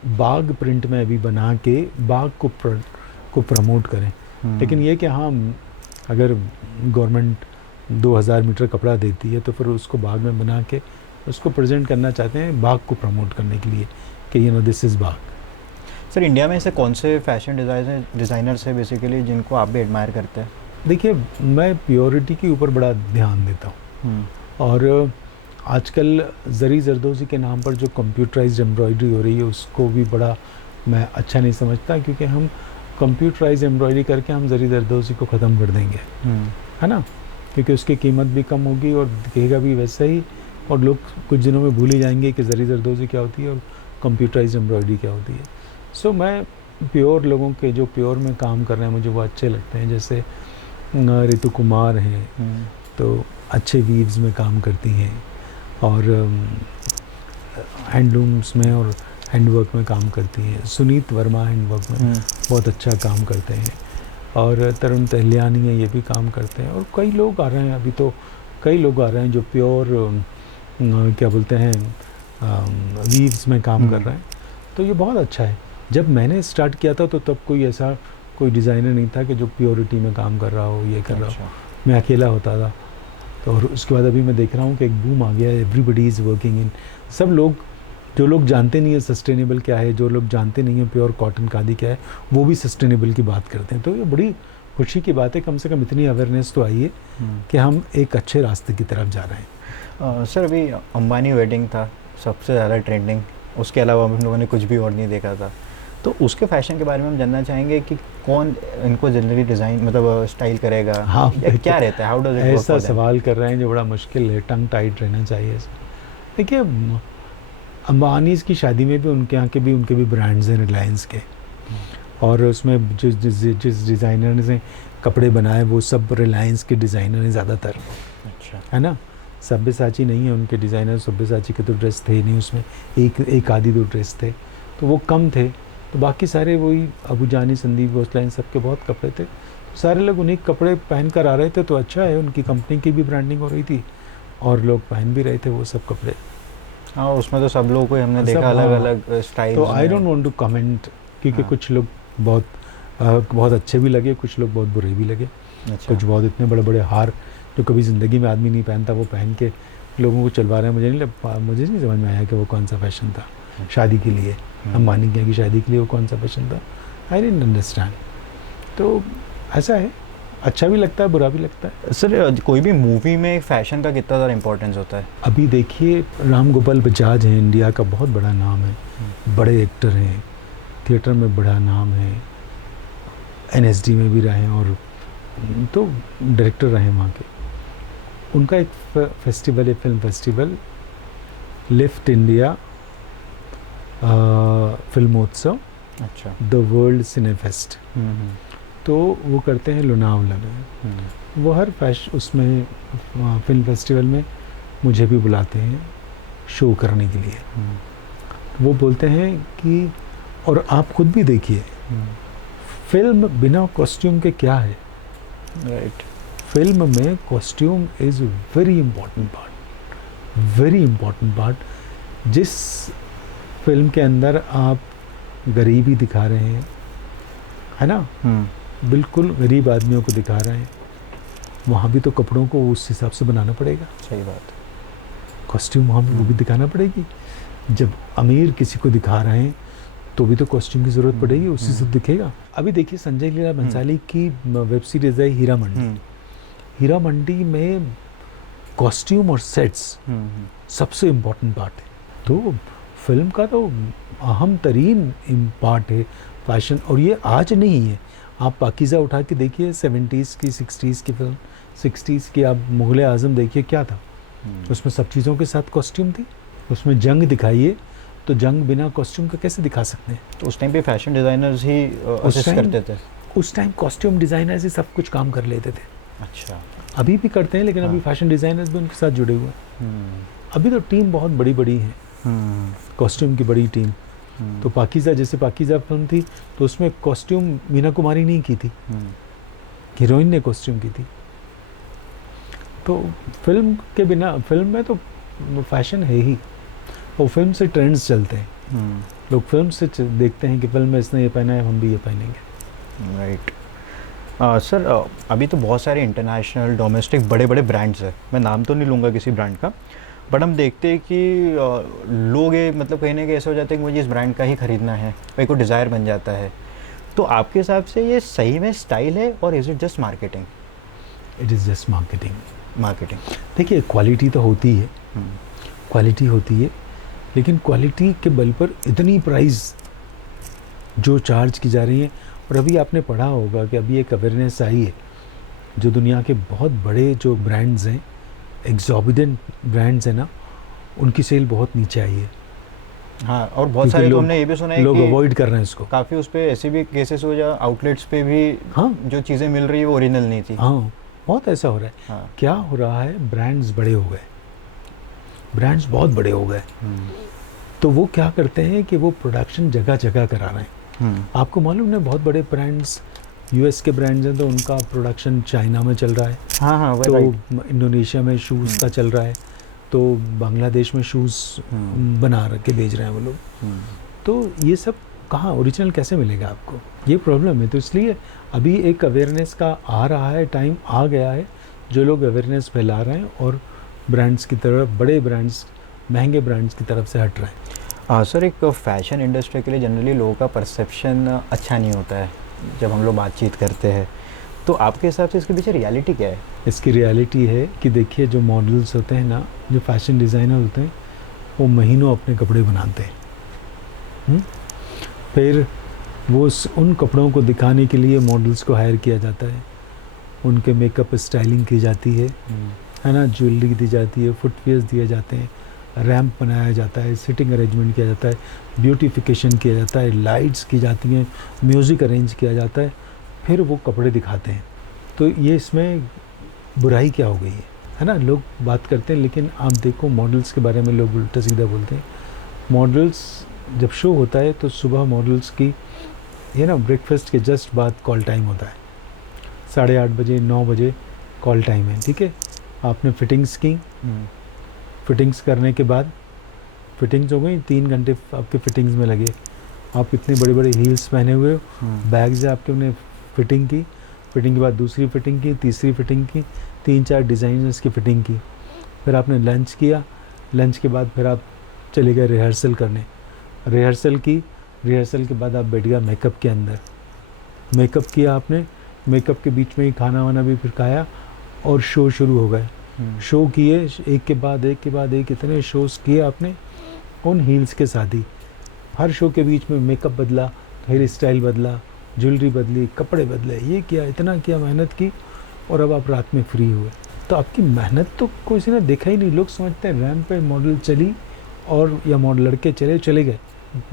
बाग प्रिंट में अभी बना के बाग को प्रमोट करें. लेकिन ये कि हाँ, अगर गवर्नमेंट 2000 मीटर कपड़ा देती है, तो फिर उसको बाग में बना के उसको प्रेजेंट करना चाहते हैं, बाग को प्रमोट करने के लिए, कि this is Bagh. Sir, India में ऐसे कौन से फैशन डिज़ाइनर्स हैं बेसिकली जिनको आप भी एडमायर करते हैं? देखिए, मैं प्योरिटी के ऊपर बड़ा ध्यान देता हूँ. और आजकल जरी जरदोज़ी के नाम पर जो कंप्यूटराइज्ड एम्ब्रॉयडरी हो रही है उसको भी बड़ा मैं अच्छा नहीं समझता, क्योंकि हम कंप्यूटराइज्ड एम्ब्रॉयडरी करके हम जरी जरदोज़ी को ख़त्म कर देंगे, है ना, क्योंकि उसकी कीमत भी कम होगी और दिखेगा भी वैसा ही, और लोग कुछ दिनों में भूल ही जाएंगे कि जरी जरदोज़ी क्या होती है और कंप्यूटराइज्ड एम्ब्रॉयडरी क्या होती है। सो मैं प्योर लोगों के जो प्योर में काम कर रहे हैं मुझे वो अच्छे लगते हैं, जैसे ऋतु कुमार हैं तो अच्छे वीव्स में काम करती हैं, और हैंडलूम्स में और हैंडवर्क में काम करती हैं। सुनीत वर्मा हैंडवर्क में बहुत अच्छा काम करते हैं, और तरुण तहलियानी है, ये भी काम करते हैं, और कई लोग आ रहे हैं अभी तो, कई लोग आ रहे हैं जो प्योर क्या बोलते हैं वीव्स में काम कर रहे हैं। तो ये बहुत अच्छा है। जब मैंने स्टार्ट किया था तो तब कोई ऐसा कोई डिज़ाइनर नहीं था कि जो प्योरिटी में काम कर रहा हो, ये कर रहा हो, मैं अकेला होता था। तो और उसके बाद अभी मैं देख रहा हूँ कि एक बूम आ गया है, एवरीबडी इज़ वर्किंग इन, सब लोग, जो लोग जानते नहीं है सस्टेनेबल क्या है, जो लोग जानते नहीं है प्योर कॉटन खादी क्या है, वो भी सस्टेनेबल की बात करते हैं। तो ये बड़ी खुशी की बात है, कम से कम इतनी अवेयरनेस तो आई है कि हम एक अच्छे रास्ते की तरफ जा रहे हैं। सर अभी अंबानी वेडिंग था सबसे ज़्यादा ट्रेंडिंग, उसके अलावा हम लोगों ने कुछ भी और नहीं देखा था, तो उसके फैशन के बारे में हम जानना चाहेंगे कि कौन इनको जनरली डिज़ाइन मतलब स्टाइल करेगा, हाँ, क्या रहता है, हाउ डज इट वर्क? ऐसा सवाल कर रहे हैं जो बड़ा मुश्किल है, टंग टाइट रहना चाहिए। देखिए अंबानी की शादी में भी उनके यहाँ के भी ब्रांड्स हैं रिलायंस के, और उसमें जिस डिज़ाइनर ने कपड़े बनाए वो सब रिलायंस के डिज़ाइनर हैं ज़्यादातर। अच्छा, है ना, सब्यसाची नहीं है उनके डिज़ाइनर, सब्यसाची के तो ड्रेस थे नहीं उसमें, एक आधी दो ड्रेस थे, तो वो कम थे, तो बाकी सारे वही अबू जानी, संदीप भोसले, इन सब के बहुत कपड़े थे, तो सारे लोग उन्हीं कपड़े पहन कर आ रहे थे। तो अच्छा है, उनकी कंपनी की भी ब्रांडिंग हो रही थी और लोग पहन भी रहे थे वो सब कपड़े। हाँ, उसमें तो सब लोगों को हमने देखा अलग अलग स्टाइल। तो I don't want to comment, क्योंकि कुछ लोग बहुत अच्छे भी लगे, कुछ लोग बहुत बुरे भी लगे। अच्छा। कुछ बहुत इतने बड़े बड़े हार जो कभी ज़िंदगी में आदमी नहीं पहनता वो पहन के लोगों को चलवा रहे हैं। मुझे नहीं समझ में आया कि वो कौन सा फैशन था शादी के लिए, अंबानी की शादी के लिए वो कौन सा फैशन था, आई डिडंट अंडरस्टैंड। तो ऐसा है, अच्छा भी लगता है बुरा भी लगता है। सर कोई भी मूवी में फैशन का कितना ज़्यादा इंपॉर्टेंस होता है? अभी देखिए राम गोपाल बजाज हैं, इंडिया का बहुत बड़ा नाम है, बड़े एक्टर हैं, थिएटर में बड़ा नाम है, NSD में भी रहे हैं और तो डायरेक्टर रहे वहाँ के। उनका एक फेस्टिवल है, फिल्म फेस्टिवल, लिफ्ट इंडिया फिल्मोत्सव, अच्छा, द वर्ल्ड सिनेफेस्ट, तो वो करते हैं लोनावला में। वो हर उसमें फिल्म फेस्टिवल में मुझे भी बुलाते हैं शो करने के लिए। वो बोलते हैं कि, और आप खुद भी देखिए, फिल्म बिना कॉस्ट्यूम के क्या है? राइट। फिल्म में costume is very important part, very important part. जिस फिल्म के अंदर आप गरीबी दिखा रहे हैं, है ना, बिल्कुल गरीब आदमियों को दिखा रहे हैं, वहाँ भी तो कपड़ों को उस हिसाब से बनाना पड़ेगा। सही बात। कॉस्ट्यूम वहाँ वो भी दिखाना पड़ेगी। जब अमीर किसी को दिखा रहे हैं तो भी तो कॉस्ट्यूम की ज़रूरत पड़ेगी, उसी से दिखेगा। अभी देखिए संजय लीला भंसाली की वेब सीरीज़ है हीरा मंडी। हीरा मंडी में कॉस्ट्यूम और सेट्स सबसे इम्पोर्टेंट पार्ट है। तो फिल्म का तो अहम तरीन पार्ट है फैशन, और ये आज नहीं है। आप पाकीज़ा उठा के देखिए, 70s की 60s की फिल्म, 60s की आप मुग़ल आज़म देखिए, क्या था उसमें? सब चीज़ों के साथ कॉस्ट्यूम थी। उसमें जंग दिखाइए तो जंग बिना कॉस्ट्यूम का कैसे दिखा सकते हैं? तो उस टाइम पे फैशन डिज़ाइनर्स ही असिस्ट करते थे? उस टाइम कॉस्ट्यूम डिज़ाइनर्स ही सब कुछ काम कर लेते थे। अच्छा। अभी भी करते हैं, लेकिन अभी फैशन डिज़ाइनर्स भी उनके साथ जुड़े हुए हैं। अभी तो टीम बहुत बड़ी बड़ी है, कॉस्ट्यूम की बड़ी टीम। तो पाकीज़ा, जैसे पाकीज़ा फिल्म थी तो उसमें कॉस्ट्यूम मीना कुमारी नहीं की थी, हीरोइन ने कॉस्ट्यूम की थी। तो फिल्म के बिना, फिल्म में तो फैशन है ही, और फिल्म से ट्रेंड्स चलते हैं। लोग फिल्म से देखते हैं कि फिल्म में इसने ये पहना है, हम भी ये पहनेंगे। राइट। सर अभी तो बहुत सारे इंटरनेशनल डोमेस्टिक बड़े बड़े ब्रांड्स हैं, मैं नाम तो नहीं लूँगा किसी ब्रांड का, बट हम देखते हैं कि लोग ये मतलब कहीं ना कहीं ऐसा हो जाता है कि मुझे इस ब्रांड का ही ख़रीदना है, मेरे को डिज़ायर बन जाता है। तो आपके हिसाब से ये सही में स्टाइल है और is it just marketing? It is just marketing. Marketing? देखिए क्वालिटी तो होती है, क्वालिटी होती है, लेकिन क्वालिटी के बल पर इतनी प्राइस जो चार्ज की जा रही है। और अभी आपने पढ़ा होगा कि अभी एक अवेयरनेस आई है, जो दुनिया के बहुत बड़े जो ब्रांड्स हैं, एग्जॉर्बिडेंट ब्रांड्स हैं ना, उनकी सेल बहुत नीचे आई है। हाँ, और बहुत सारे तो हमने ये भी सुना है लोग कि अवॉइड कर रहे हैं इसको। काफ़ी उस पे ऐसे भी केसेस हो जहाँ आउटलेट्स पे भी हाँ जो चीज़ें मिल रही है वो ओरिजिनल नहीं थी। हाँ, बहुत ऐसा हो रहा है। हाँ। क्या हो रहा है, ब्रांड्स बड़े हो गए, ब्रांड्स बहुत बड़े हो गए, तो वो क्या करते हैं कि वो प्रोडक्शन जगह जगह करा रहे हैं। आपको मालूम है बहुत बड़े ब्रांड्स, यूएस के ब्रांड्स हैं तो उनका प्रोडक्शन चाइना में चल रहा है। हाँ हाँ, तो राइट। इंडोनेशिया में शूज़ का चल रहा है, तो बांग्लादेश में शूज़ बना के भेज रहे हैं वो लोग। तो ये सब कहाँ ओरिजिनल कैसे मिलेगा आपको, ये प्रॉब्लम है। तो इसलिए अभी एक अवेयरनेस का आ रहा है, टाइम आ गया है, जो लोग अवेयरनेस फैला रहे हैं और ब्रांड्स की तरफ, बड़े ब्रांड्स, महंगे ब्रांड्स की तरफ से हट रहे हैं। सर, एक फैशन इंडस्ट्री के लिए जनरली लोगों का परसेप्शन अच्छा नहीं होता है जब हम लोग बातचीत करते हैं, तो आपके हिसाब से इसके पीछे रियलिटी क्या है? इसकी रियलिटी है कि देखिए जो मॉडल्स होते हैं ना, जो फैशन डिज़ाइनर होते हैं, वो महीनों अपने कपड़े बनाते हैं। फिर वो उन कपड़ों को दिखाने के लिए मॉडल्स को हायर किया जाता है, उनके मेकअप स्टाइलिंग की जाती है ना, ज्वेलरी दी जाती है, फुटवेयर्स दिए जाते हैं, रैम्प बनाया जाता है, सिटिंग अरेंजमेंट किया जाता है, ब्यूटिफिकेशन किया जाता है, लाइट्स की जाती हैं, म्यूज़िक अरेंज किया जाता है, फिर वो कपड़े दिखाते हैं। तो ये इसमें बुराई क्या हो गई है ना? लोग बात करते हैं, लेकिन आप देखो मॉडल्स के बारे में लोग उल्टा सीधा बोलते हैं। मॉडल्स जब शो होता है तो सुबह मॉडल्स की ये ना ब्रेकफास्ट के जस्ट बाद कॉल टाइम होता है, 8:30 बजे 9 बजे कॉल टाइम है, ठीक है। आपने फिटिंग्स की, फिटिंग्स करने के बाद, फिटिंग्स हो गई, 3 घंटे आपके फिटिंग्स में लगे, आप इतने बड़े बड़े हील्स पहने हुए हो, बैग्स है आपके, उन्हें फिटिंग की, फिटिंग के बाद दूसरी फिटिंग की, तीसरी फिटिंग की, 3-4 डिज़ाइनर्स की फिटिंग की, फिर आपने लंच किया, लंच के बाद फिर आप चले गए रिहर्सल करने, रिहर्सल की, रिहर्सल के बाद आप बैठ गया मेकअप के अंदर, मेकअप किया आपने, मेकअप के बीच में ही खाना वाना भी फिर खाया और शो शुरू हो गए। शो किए, एक के बाद एक के बाद एक, इतने शोज़ किए आपने उन हील्स के साथ ही। हर शो के बीच में मेकअप बदला, हेयर स्टाइल बदला, ज्वेलरी बदली, कपड़े बदले, ये किया, इतना किया, मेहनत की, और अब आप रात में फ्री हुए। तो आपकी मेहनत तो किसी ने देखा ही नहीं। लोग समझते हैं रैंप पे मॉडल चली और या मॉडल लड़के चले गए।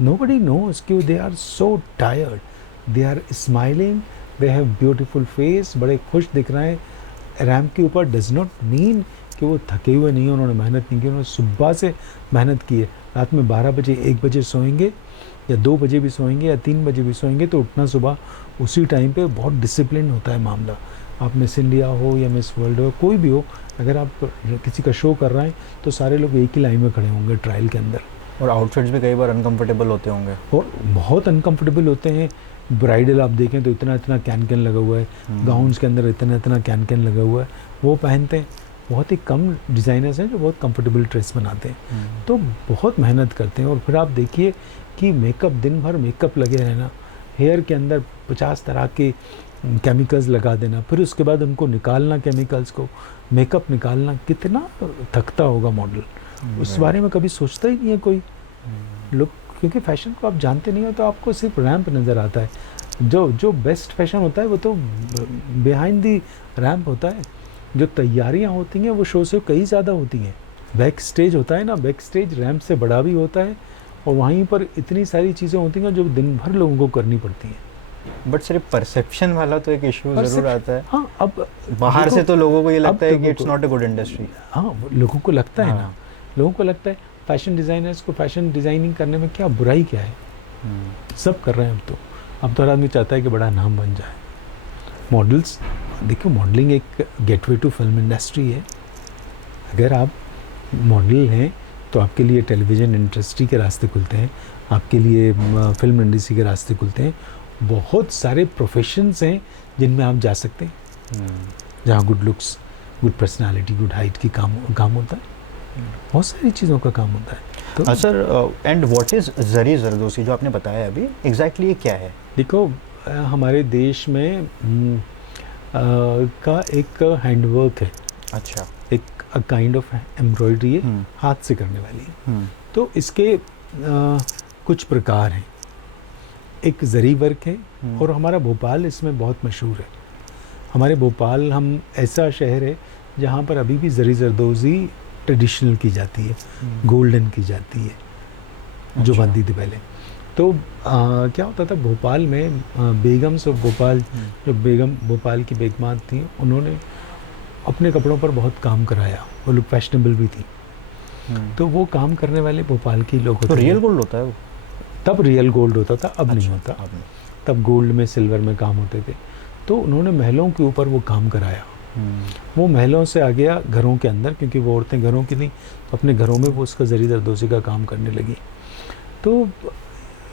Nobody knows कि they are so tired, they are smiling, they have beautiful face, बड़े खुश दिख रहे हैं रैंप के ऊपर। डज नॉट मीन कि वो थके हुए नहीं हैं, उन्होंने मेहनत नहीं की, उन्होंने सुबह से मेहनत की है। रात में 12 बजे 1 बजे सोएंगे या 2 बजे भी सोएंगे या 3 बजे भी सोएंगे, तो उठना सुबह उसी टाइम पे बहुत डिसिप्लिन होता है मामला। आप मिस इंडिया हो या मिस वर्ल्ड हो, कोई भी हो, अगर आप किसी का शो कर रहे हैं तो सारे लोग एक ही लाइन में खड़े होंगे ट्रायल के अंदर। और आउटफिट्स भी कई बार अनकंफर्टेबल होते होंगे, और बहुत अनकंफर्टेबल होते हैं। ब्राइडल आप देखें तो इतना इतना कैन लगा हुआ है, गाउन्स के अंदर इतना इतना कैन लगा हुआ है, वो पहनते हैं। बहुत ही कम डिज़ाइनर्स हैं जो बहुत कंफर्टेबल ड्रेस बनाते हैं, तो बहुत मेहनत करते हैं। और फिर आप देखिए कि मेकअप, दिन भर मेकअप लगे रहना, हेयर के अंदर 50 तरह के केमिकल्स लगा देना, फिर उसके बाद उनको निकालना, केमिकल्स को मेकअप निकालना, कितना थकता होगा मॉडल। उस बारे में कभी सोचता ही नहीं है कोई लोग, क्योंकि फैशन को आप जानते नहीं हो तो आपको सिर्फ रैंप नज़र आता है। जो बेस्ट फैशन होता है वो तो बिहाइंड दी रैंप होता है। जो तैयारियां होती हैं वो शो से कई ज़्यादा होती हैं। बैक स्टेज होता है ना, बैक स्टेज रैंप से बड़ा भी होता है, और वहीं पर इतनी सारी चीज़ें होती हैं जो दिन भर लोगों को करनी पड़ती हैं। बट सिर्फ परसेप्शन वाला तो एक इशू ज़रूर आता है। हाँ, अब बाहर से तो लोगों को ये लगता है कि it's not a good industry. हाँ, लोगों को लगता है ना, लोगों को लगता है फैशन डिज़ाइनर्स को फैशन डिज़ाइनिंग करने में क्या बुराई क्या है, सब कर रहे हैं। अब तो हर आदमी चाहता है कि बड़ा नाम बन जाए। मॉडल्स, देखिए मॉडलिंग एक गेटवे टू फिल्म इंडस्ट्री है। अगर आप मॉडल हैं तो आपके लिए टेलीविज़न इंडस्ट्री के रास्ते खुलते हैं, आपके लिए फिल्म इंडस्ट्री के रास्ते खुलते हैं। बहुत सारे प्रोफेशंस हैं जिनमें आप जा सकते हैं, जहाँ good looks, good personality, good height की काम होता है, बहुत सारी चीज़ों का काम होता है। तो सर, एंड व्हाट इज़ ज़री ज़रदोशी जो आपने बताया अभी, एग्जैक्टली ये क्या है? देखो, हमारे देश में का एक हैंडवर्क है, अच्छा। एक काइंड ऑफ एम्ब्रॉयडरी है, हाथ से करने वाली है। तो इसके कुछ प्रकार हैं। एक जरी वर्क है, और हमारा भोपाल इसमें बहुत मशहूर है। हमारे भोपाल हम ऐसा शहर है जहाँ पर अभी भी जरी जरदोज़ी ट्रेडिशनल की जाती है, गोल्डन की जाती है, जो बनती थी पहले। तो क्या होता था भोपाल में, बेगम्स ऑफ भोपाल, जो बेगम भोपाल की बेगमात थी, उन्होंने अपने कपड़ों पर बहुत काम कराया, वो लोग फैशनेबल भी थी। तो वो काम करने वाले भोपाल के लोग होते तो थे। रियल गोल्ड होता है वो? तब रियल गोल्ड होता था, अब नहीं अच्छा, होता। अब नहीं। तब गोल्ड में, सिल्वर में काम होते थे। तो उन्होंने महलों के ऊपर वो काम कराया। वो महलों से आ गया घरों के अंदर, क्योंकि वो औरतें घरों की थी, तो अपने घरों में वो उसका जरी जरदोज़ी का काम करने लगी। तो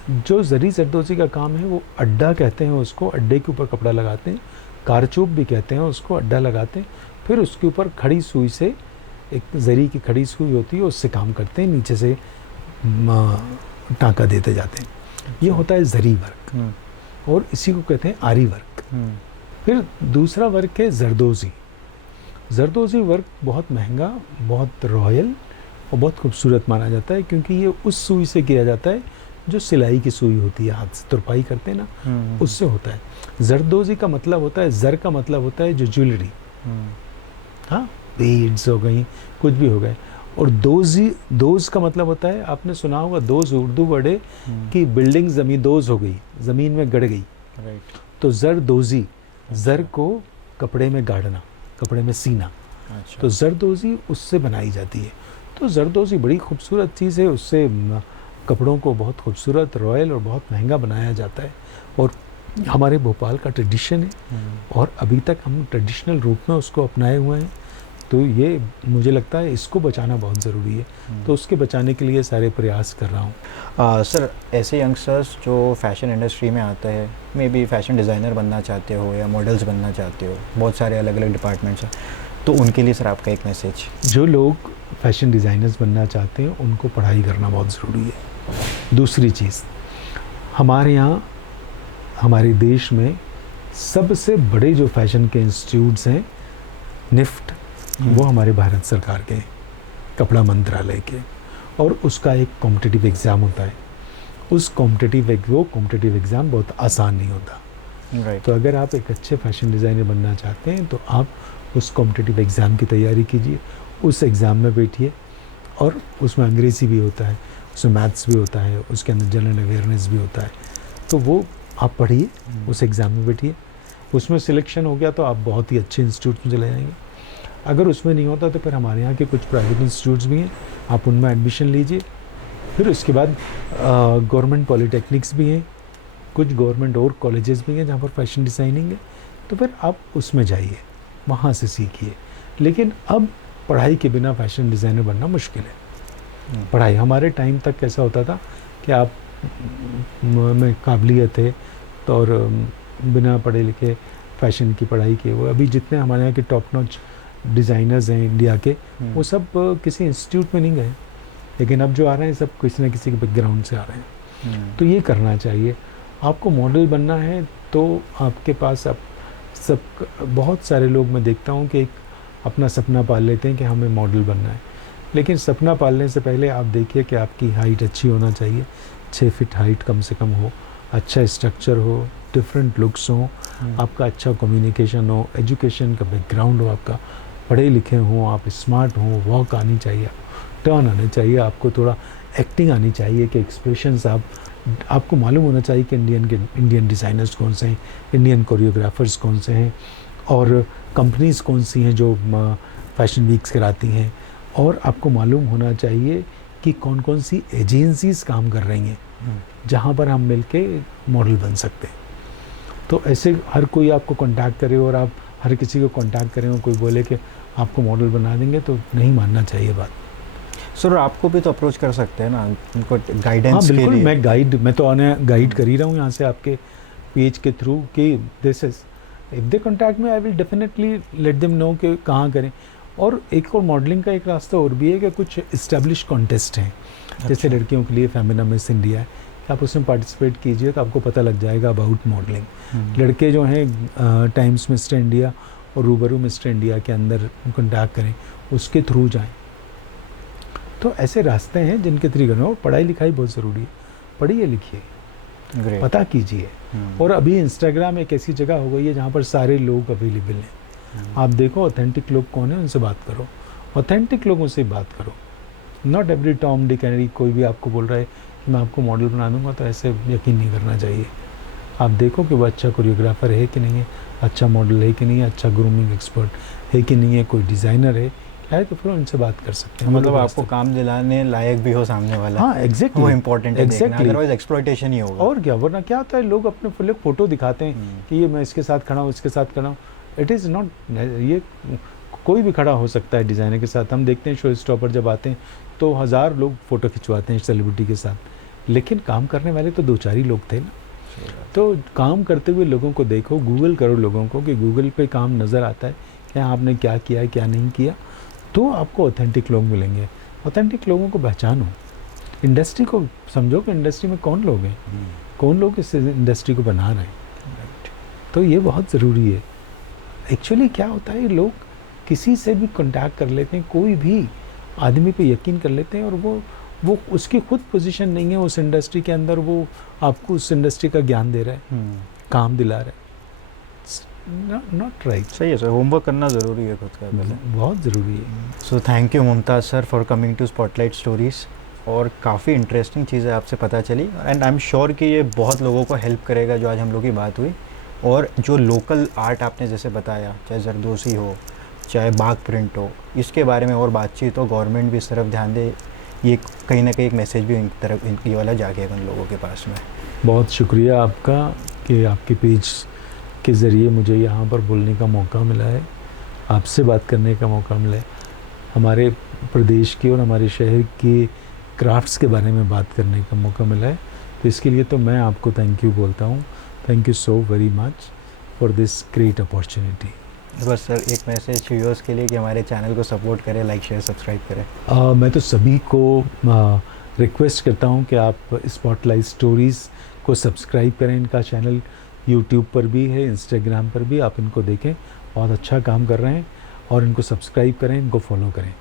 जो जरी जरदोज़ी का काम है, वो अड्डा कहते हैं उसको, अड्डे के ऊपर कपड़ा लगाते हैं, कारचूप भी कहते हैं उसको, अड्डा लगाते हैं, फिर उसके ऊपर खड़ी सुई से, एक जरी की खड़ी सुई होती है, उससे काम करते हैं, नीचे से टाँका देते जाते हैं। ये होता है जरी वर्क, और इसी को कहते हैं आरी वर्क। फिर दूसरा वर्क है जरदोज़ी। जरदोज़ी वर्क बहुत महंगा, बहुत रॉयल और बहुत खूबसूरत माना जाता है, क्योंकि ये उस सुई से किया जाता है जो सिलाई की सुई होती है, हाथ से तुरपाई करते हैं ना, उससे होता है। जरदोज़ी का मतलब होता है, जर का मतलब होता है जो ज्वेलरी, हाँ, बीड्स हो गई, कुछ भी हो गए। और दोज का मतलब होता है, आपने सुना होगा दोज, उर्दू वर्ड है कि बिल्डिंग जमीन दोज हो गई, ज़मीन में गड़ गई। राइट। तो जरदोज़ी, जर को कपड़े में गाड़ना, कपड़े में सीना। अच्छा। तो जरदोज़ी उससे बनाई जाती है। तो जरदोज़ी बड़ी खूबसूरत चीज़ है, उससे कपड़ों को बहुत खूबसूरत, रॉयल और बहुत महंगा बनाया जाता है। और हमारे भोपाल का ट्रेडिशन है, और अभी तक हम ट्रेडिशनल रूप में उसको अपनाए हुए हैं। तो ये मुझे लगता है इसको बचाना बहुत ज़रूरी है। तो उसके बचाने के लिए सारे प्रयास कर रहा हूँ। सर, ऐसे यंगस्टर्स जो फैशन इंडस्ट्री में आते हैं, मे बी फैशन डिज़ाइनर बनना चाहते हो या मॉडल्स बनना चाहते हो, बहुत सारे अलग अलग डिपार्टमेंट्स हैं, तो उनके लिए सर आपका एक मैसेज? जो लोग फैशन डिज़ाइनर्स बनना चाहते हैं, उनको पढ़ाई करना बहुत ज़रूरी है। दूसरी चीज़, हमारे यहाँ, हमारे देश में सबसे बड़े जो फैशन के इंस्टीट्यूट्स हैं, निफ्ट, वो हमारे भारत सरकार के, कपड़ा मंत्रालय के, और उसका एक कॉम्पिटिटिव एग्ज़ाम होता है। उस कॉम्पिटिटिव एग्ज़ाम बहुत आसान नहीं होता। राइट। तो अगर आप एक अच्छे फैशन डिज़ाइनर बनना चाहते हैं, तो आप उस कॉम्पिटिटिव एग्ज़ाम की तैयारी कीजिए, उस एग्ज़ाम में बैठिए, और उसमें अंग्रेज़ी भी होता है, उसमें मैथ्स भी होता है, उसके अंदर जनरल अवेयरनेस भी होता है। तो वो आप पढ़िए, उस एग्ज़ाम में बैठिए, उसमें सिलेक्शन हो गया तो आप बहुत ही अच्छे इंस्टीट्यूट में चले जाएंगे। अगर उसमें नहीं होता तो फिर हमारे यहाँ के कुछ प्राइवेट इंस्टीट्यूट्स भी हैं, आप उनमें एडमिशन लीजिए। फिर उसके बाद गवर्नमेंट पॉलीटेक्निक्स भी हैं, कुछ गवर्नमेंट और कॉलेजेस भी हैं जहाँ पर फैशन डिज़ाइनिंग है, तो फिर आप उसमें जाइए, वहाँ से सीखिए। लेकिन अब पढ़ाई के बिना फैशन डिज़ाइनर बनना मुश्किल है। पढ़ाई, हमारे टाइम तक कैसा होता था कि आप में काबिलियत है तो, और बिना पढ़े लिखे फ़ैशन की पढ़ाई किए हुए, अभी जितने हमारे यहाँ के टॉप नॉच डिज़ाइनर्स हैं इंडिया के, वो सब किसी इंस्टीट्यूट में नहीं गए, लेकिन अब जो आ रहे हैं सब किसी न किसी के बैकग्राउंड से आ रहे हैं। तो ये करना चाहिए। आपको मॉडल बनना है तो आपके पास अब सब, बहुत सारे लोग मैं देखता हूँ कि एक अपना सपना पाल लेते हैं कि हमें मॉडल बनना है, लेकिन सपना पालने से पहले आप देखिए कि आपकी हाइट अच्छी होना चाहिए, 6 फीट हाइट कम से कम हो, अच्छा स्ट्रक्चर हो, डिफरेंट लुक्स हो, आपका अच्छा कम्युनिकेशन हो, एजुकेशन का बैकग्राउंड हो, आपका पढ़े लिखे हों, आप स्मार्ट हों, वॉक आनी चाहिए, टर्न आने चाहिए, आपको थोड़ा एक्टिंग आनी चाहिए कि एक्सप्रेशंस आपको मालूम होना चाहिए कि इंडियन डिज़ाइनर्स कौन से हैं, इंडियन कोरियोग्राफर्स कौन से हैं, और कंपनीज़ कौन सी हैं जो फैशन वीक्स कराती हैं, और आपको मालूम होना चाहिए कि कौन कौन सी एजेंसीज़ काम कर रही हैं जहाँ पर हम मिलके मॉडल बन सकते हैं। तो ऐसे हर कोई आपको कांटेक्ट करे और आप हर किसी को कांटेक्ट करें और कोई बोले कि आपको मॉडल बना देंगे, तो नहीं मानना चाहिए बात। सर, आपको भी तो अप्रोच कर सकते हैं ना उनको गाइडेंस हाँ, के बिल्कुल, लिए। मैं तो गाइड कर ही रहा हूँ यहाँ से आपके पेज के थ्रू कि this is, if they contact में I will definitely let them know कि कहाँ करें। और एक और मॉडलिंग का एक रास्ता और भी है कि कुछ इस्टेब्लिश कॉन्टेस्ट हैं, जैसे लड़कियों के लिए फेमिना मिस इंडिया है, आप उसमें पार्टिसिपेट कीजिए तो आपको पता लग जाएगा अबाउट मॉडलिंग। लड़के जो हैं टाइम्स मिस्टर इंडिया और रूबरू मिस्टर इंडिया के अंदर कॉन्टैक्ट करें, उसके थ्रू जाएं। तो ऐसे रास्ते हैं जिनके थ्रू करें। और पढ़ाई लिखाई बहुत ज़रूरी है, पढ़िए लिखिए, ग्रेट। पता कीजिए। और अभी इंस्टाग्राम एक ऐसी जगह हो गई है जहाँ पर सारे लोग अवेलेबल हैं। आप देखो ऑथेंटिक लोग कौन है, उनसे बात करो, ऑथेंटिक लोगों से बात करो। Not every Tom Dick and कोई भी आपको बोल रहा है कि मैं आपको मॉडल बना दूंगा, तो ऐसे यकीन नहीं करना चाहिए। आप देखो कि वो अच्छा कोरियोग्राफर है कि नहीं है, अच्छा मॉडल है कि नहीं है, अच्छा ग्रूमिंग एक्सपर्ट है कि नहीं है, कोई डिज़ाइनर है क्या है, तो फिर उनसे बात कर सकते हैं। मतलब आपको काम दिलाने लायक भी हो सामने वाला। हाँ एग्जैक्टली, वो इम्पोर्टेंट है, एग्जैक्टली। अदरवाइज एक्सप्लॉयटेशन ही होगा। और क्या, वरना क्या होता है, लोग अपने फ़ोटो दिखाते हैं कि ये मैं इसके साथ खड़ा हूँ, इसके साथ खड़ा हूँ। इट इज़ नॉट, ये कोई भी खड़ा हो सकता है डिज़ाइनर के साथ। हम देखते हैं शो स्टॉपर जब आते हैं तो 1000 लोग फ़ोटो खिंचवाते हैं सेलिब्रिटी के साथ, लेकिन काम करने वाले तो 2-4 ही लोग थे ना। तो काम करते हुए लोगों को देखो, गूगल करो लोगों को कि गूगल पे काम नज़र आता है क्या, आपने क्या किया है क्या नहीं किया, तो आपको ऑथेंटिक लोग मिलेंगे। ऑथेंटिक लोगों को पहचानो, इंडस्ट्री को समझो कि इंडस्ट्री में कौन लोग हैं, कौन लोग इस इंडस्ट्री को बना रहे हैं। तो ये बहुत ज़रूरी है। एक्चुअली क्या होता है, लोग किसी से भी कांटेक्ट कर लेते हैं, कोई भी आदमी पे यकीन कर लेते हैं, और वो उसकी खुद पोजीशन नहीं है उस इंडस्ट्री के अंदर, वो आपको उस इंडस्ट्री का ज्ञान दे रहा है, काम दिला रहा है। Not right. सही है सर, होमवर्क करना ज़रूरी है खुद का पहले, बहुत ज़रूरी है। So thank you Mumtaz sir for coming to spotlight stories. और काफ़ी इंटरेस्टिंग चीज़ें आपसे पता चली, एंड आई एम श्योर कि ये बहुत लोगों को हेल्प करेगा जो आज हम लोग की बात हुई। और जो लोकल आर्ट आपने जैसे बताया, चाहे जरदोसी हो, चाहे बाग प्रिंट हो, इसके बारे में और बातचीत हो, गवर्नमेंट भी इस तरफ ध्यान दे, ये कहीं ना कहीं एक मैसेज भी इन तरफ इनकी वाला जाके उन लोगों के पास में। बहुत शुक्रिया आपका कि आपके पेज के ज़रिए मुझे यहाँ पर बोलने का मौका मिला है, आपसे बात करने का मौका मिला है, हमारे प्रदेश की और हमारे शहर के क्राफ्ट्स के बारे में बात करने का मौका मिला है। तो इसके लिए तो मैं आपको थैंक यू बोलता हूँ। Thank you so very much for this great opportunity. बस सर एक मैसेज व्यूअर्स के लिए कि हमारे चैनल को सपोर्ट करें, लाइक शेयर सब्सक्राइब करें। मैं तो सभी को रिक्वेस्ट करता हूँ कि आप स्पॉटलाइट स्टोरीज़ को सब्सक्राइब करें। इनका चैनल यूट्यूब पर भी है, इंस्टाग्राम पर भी, आप इनको देखें, बहुत अच्छा काम कर रहे हैं, और इनको सब्सक्राइब करें, इनको फॉलो करें।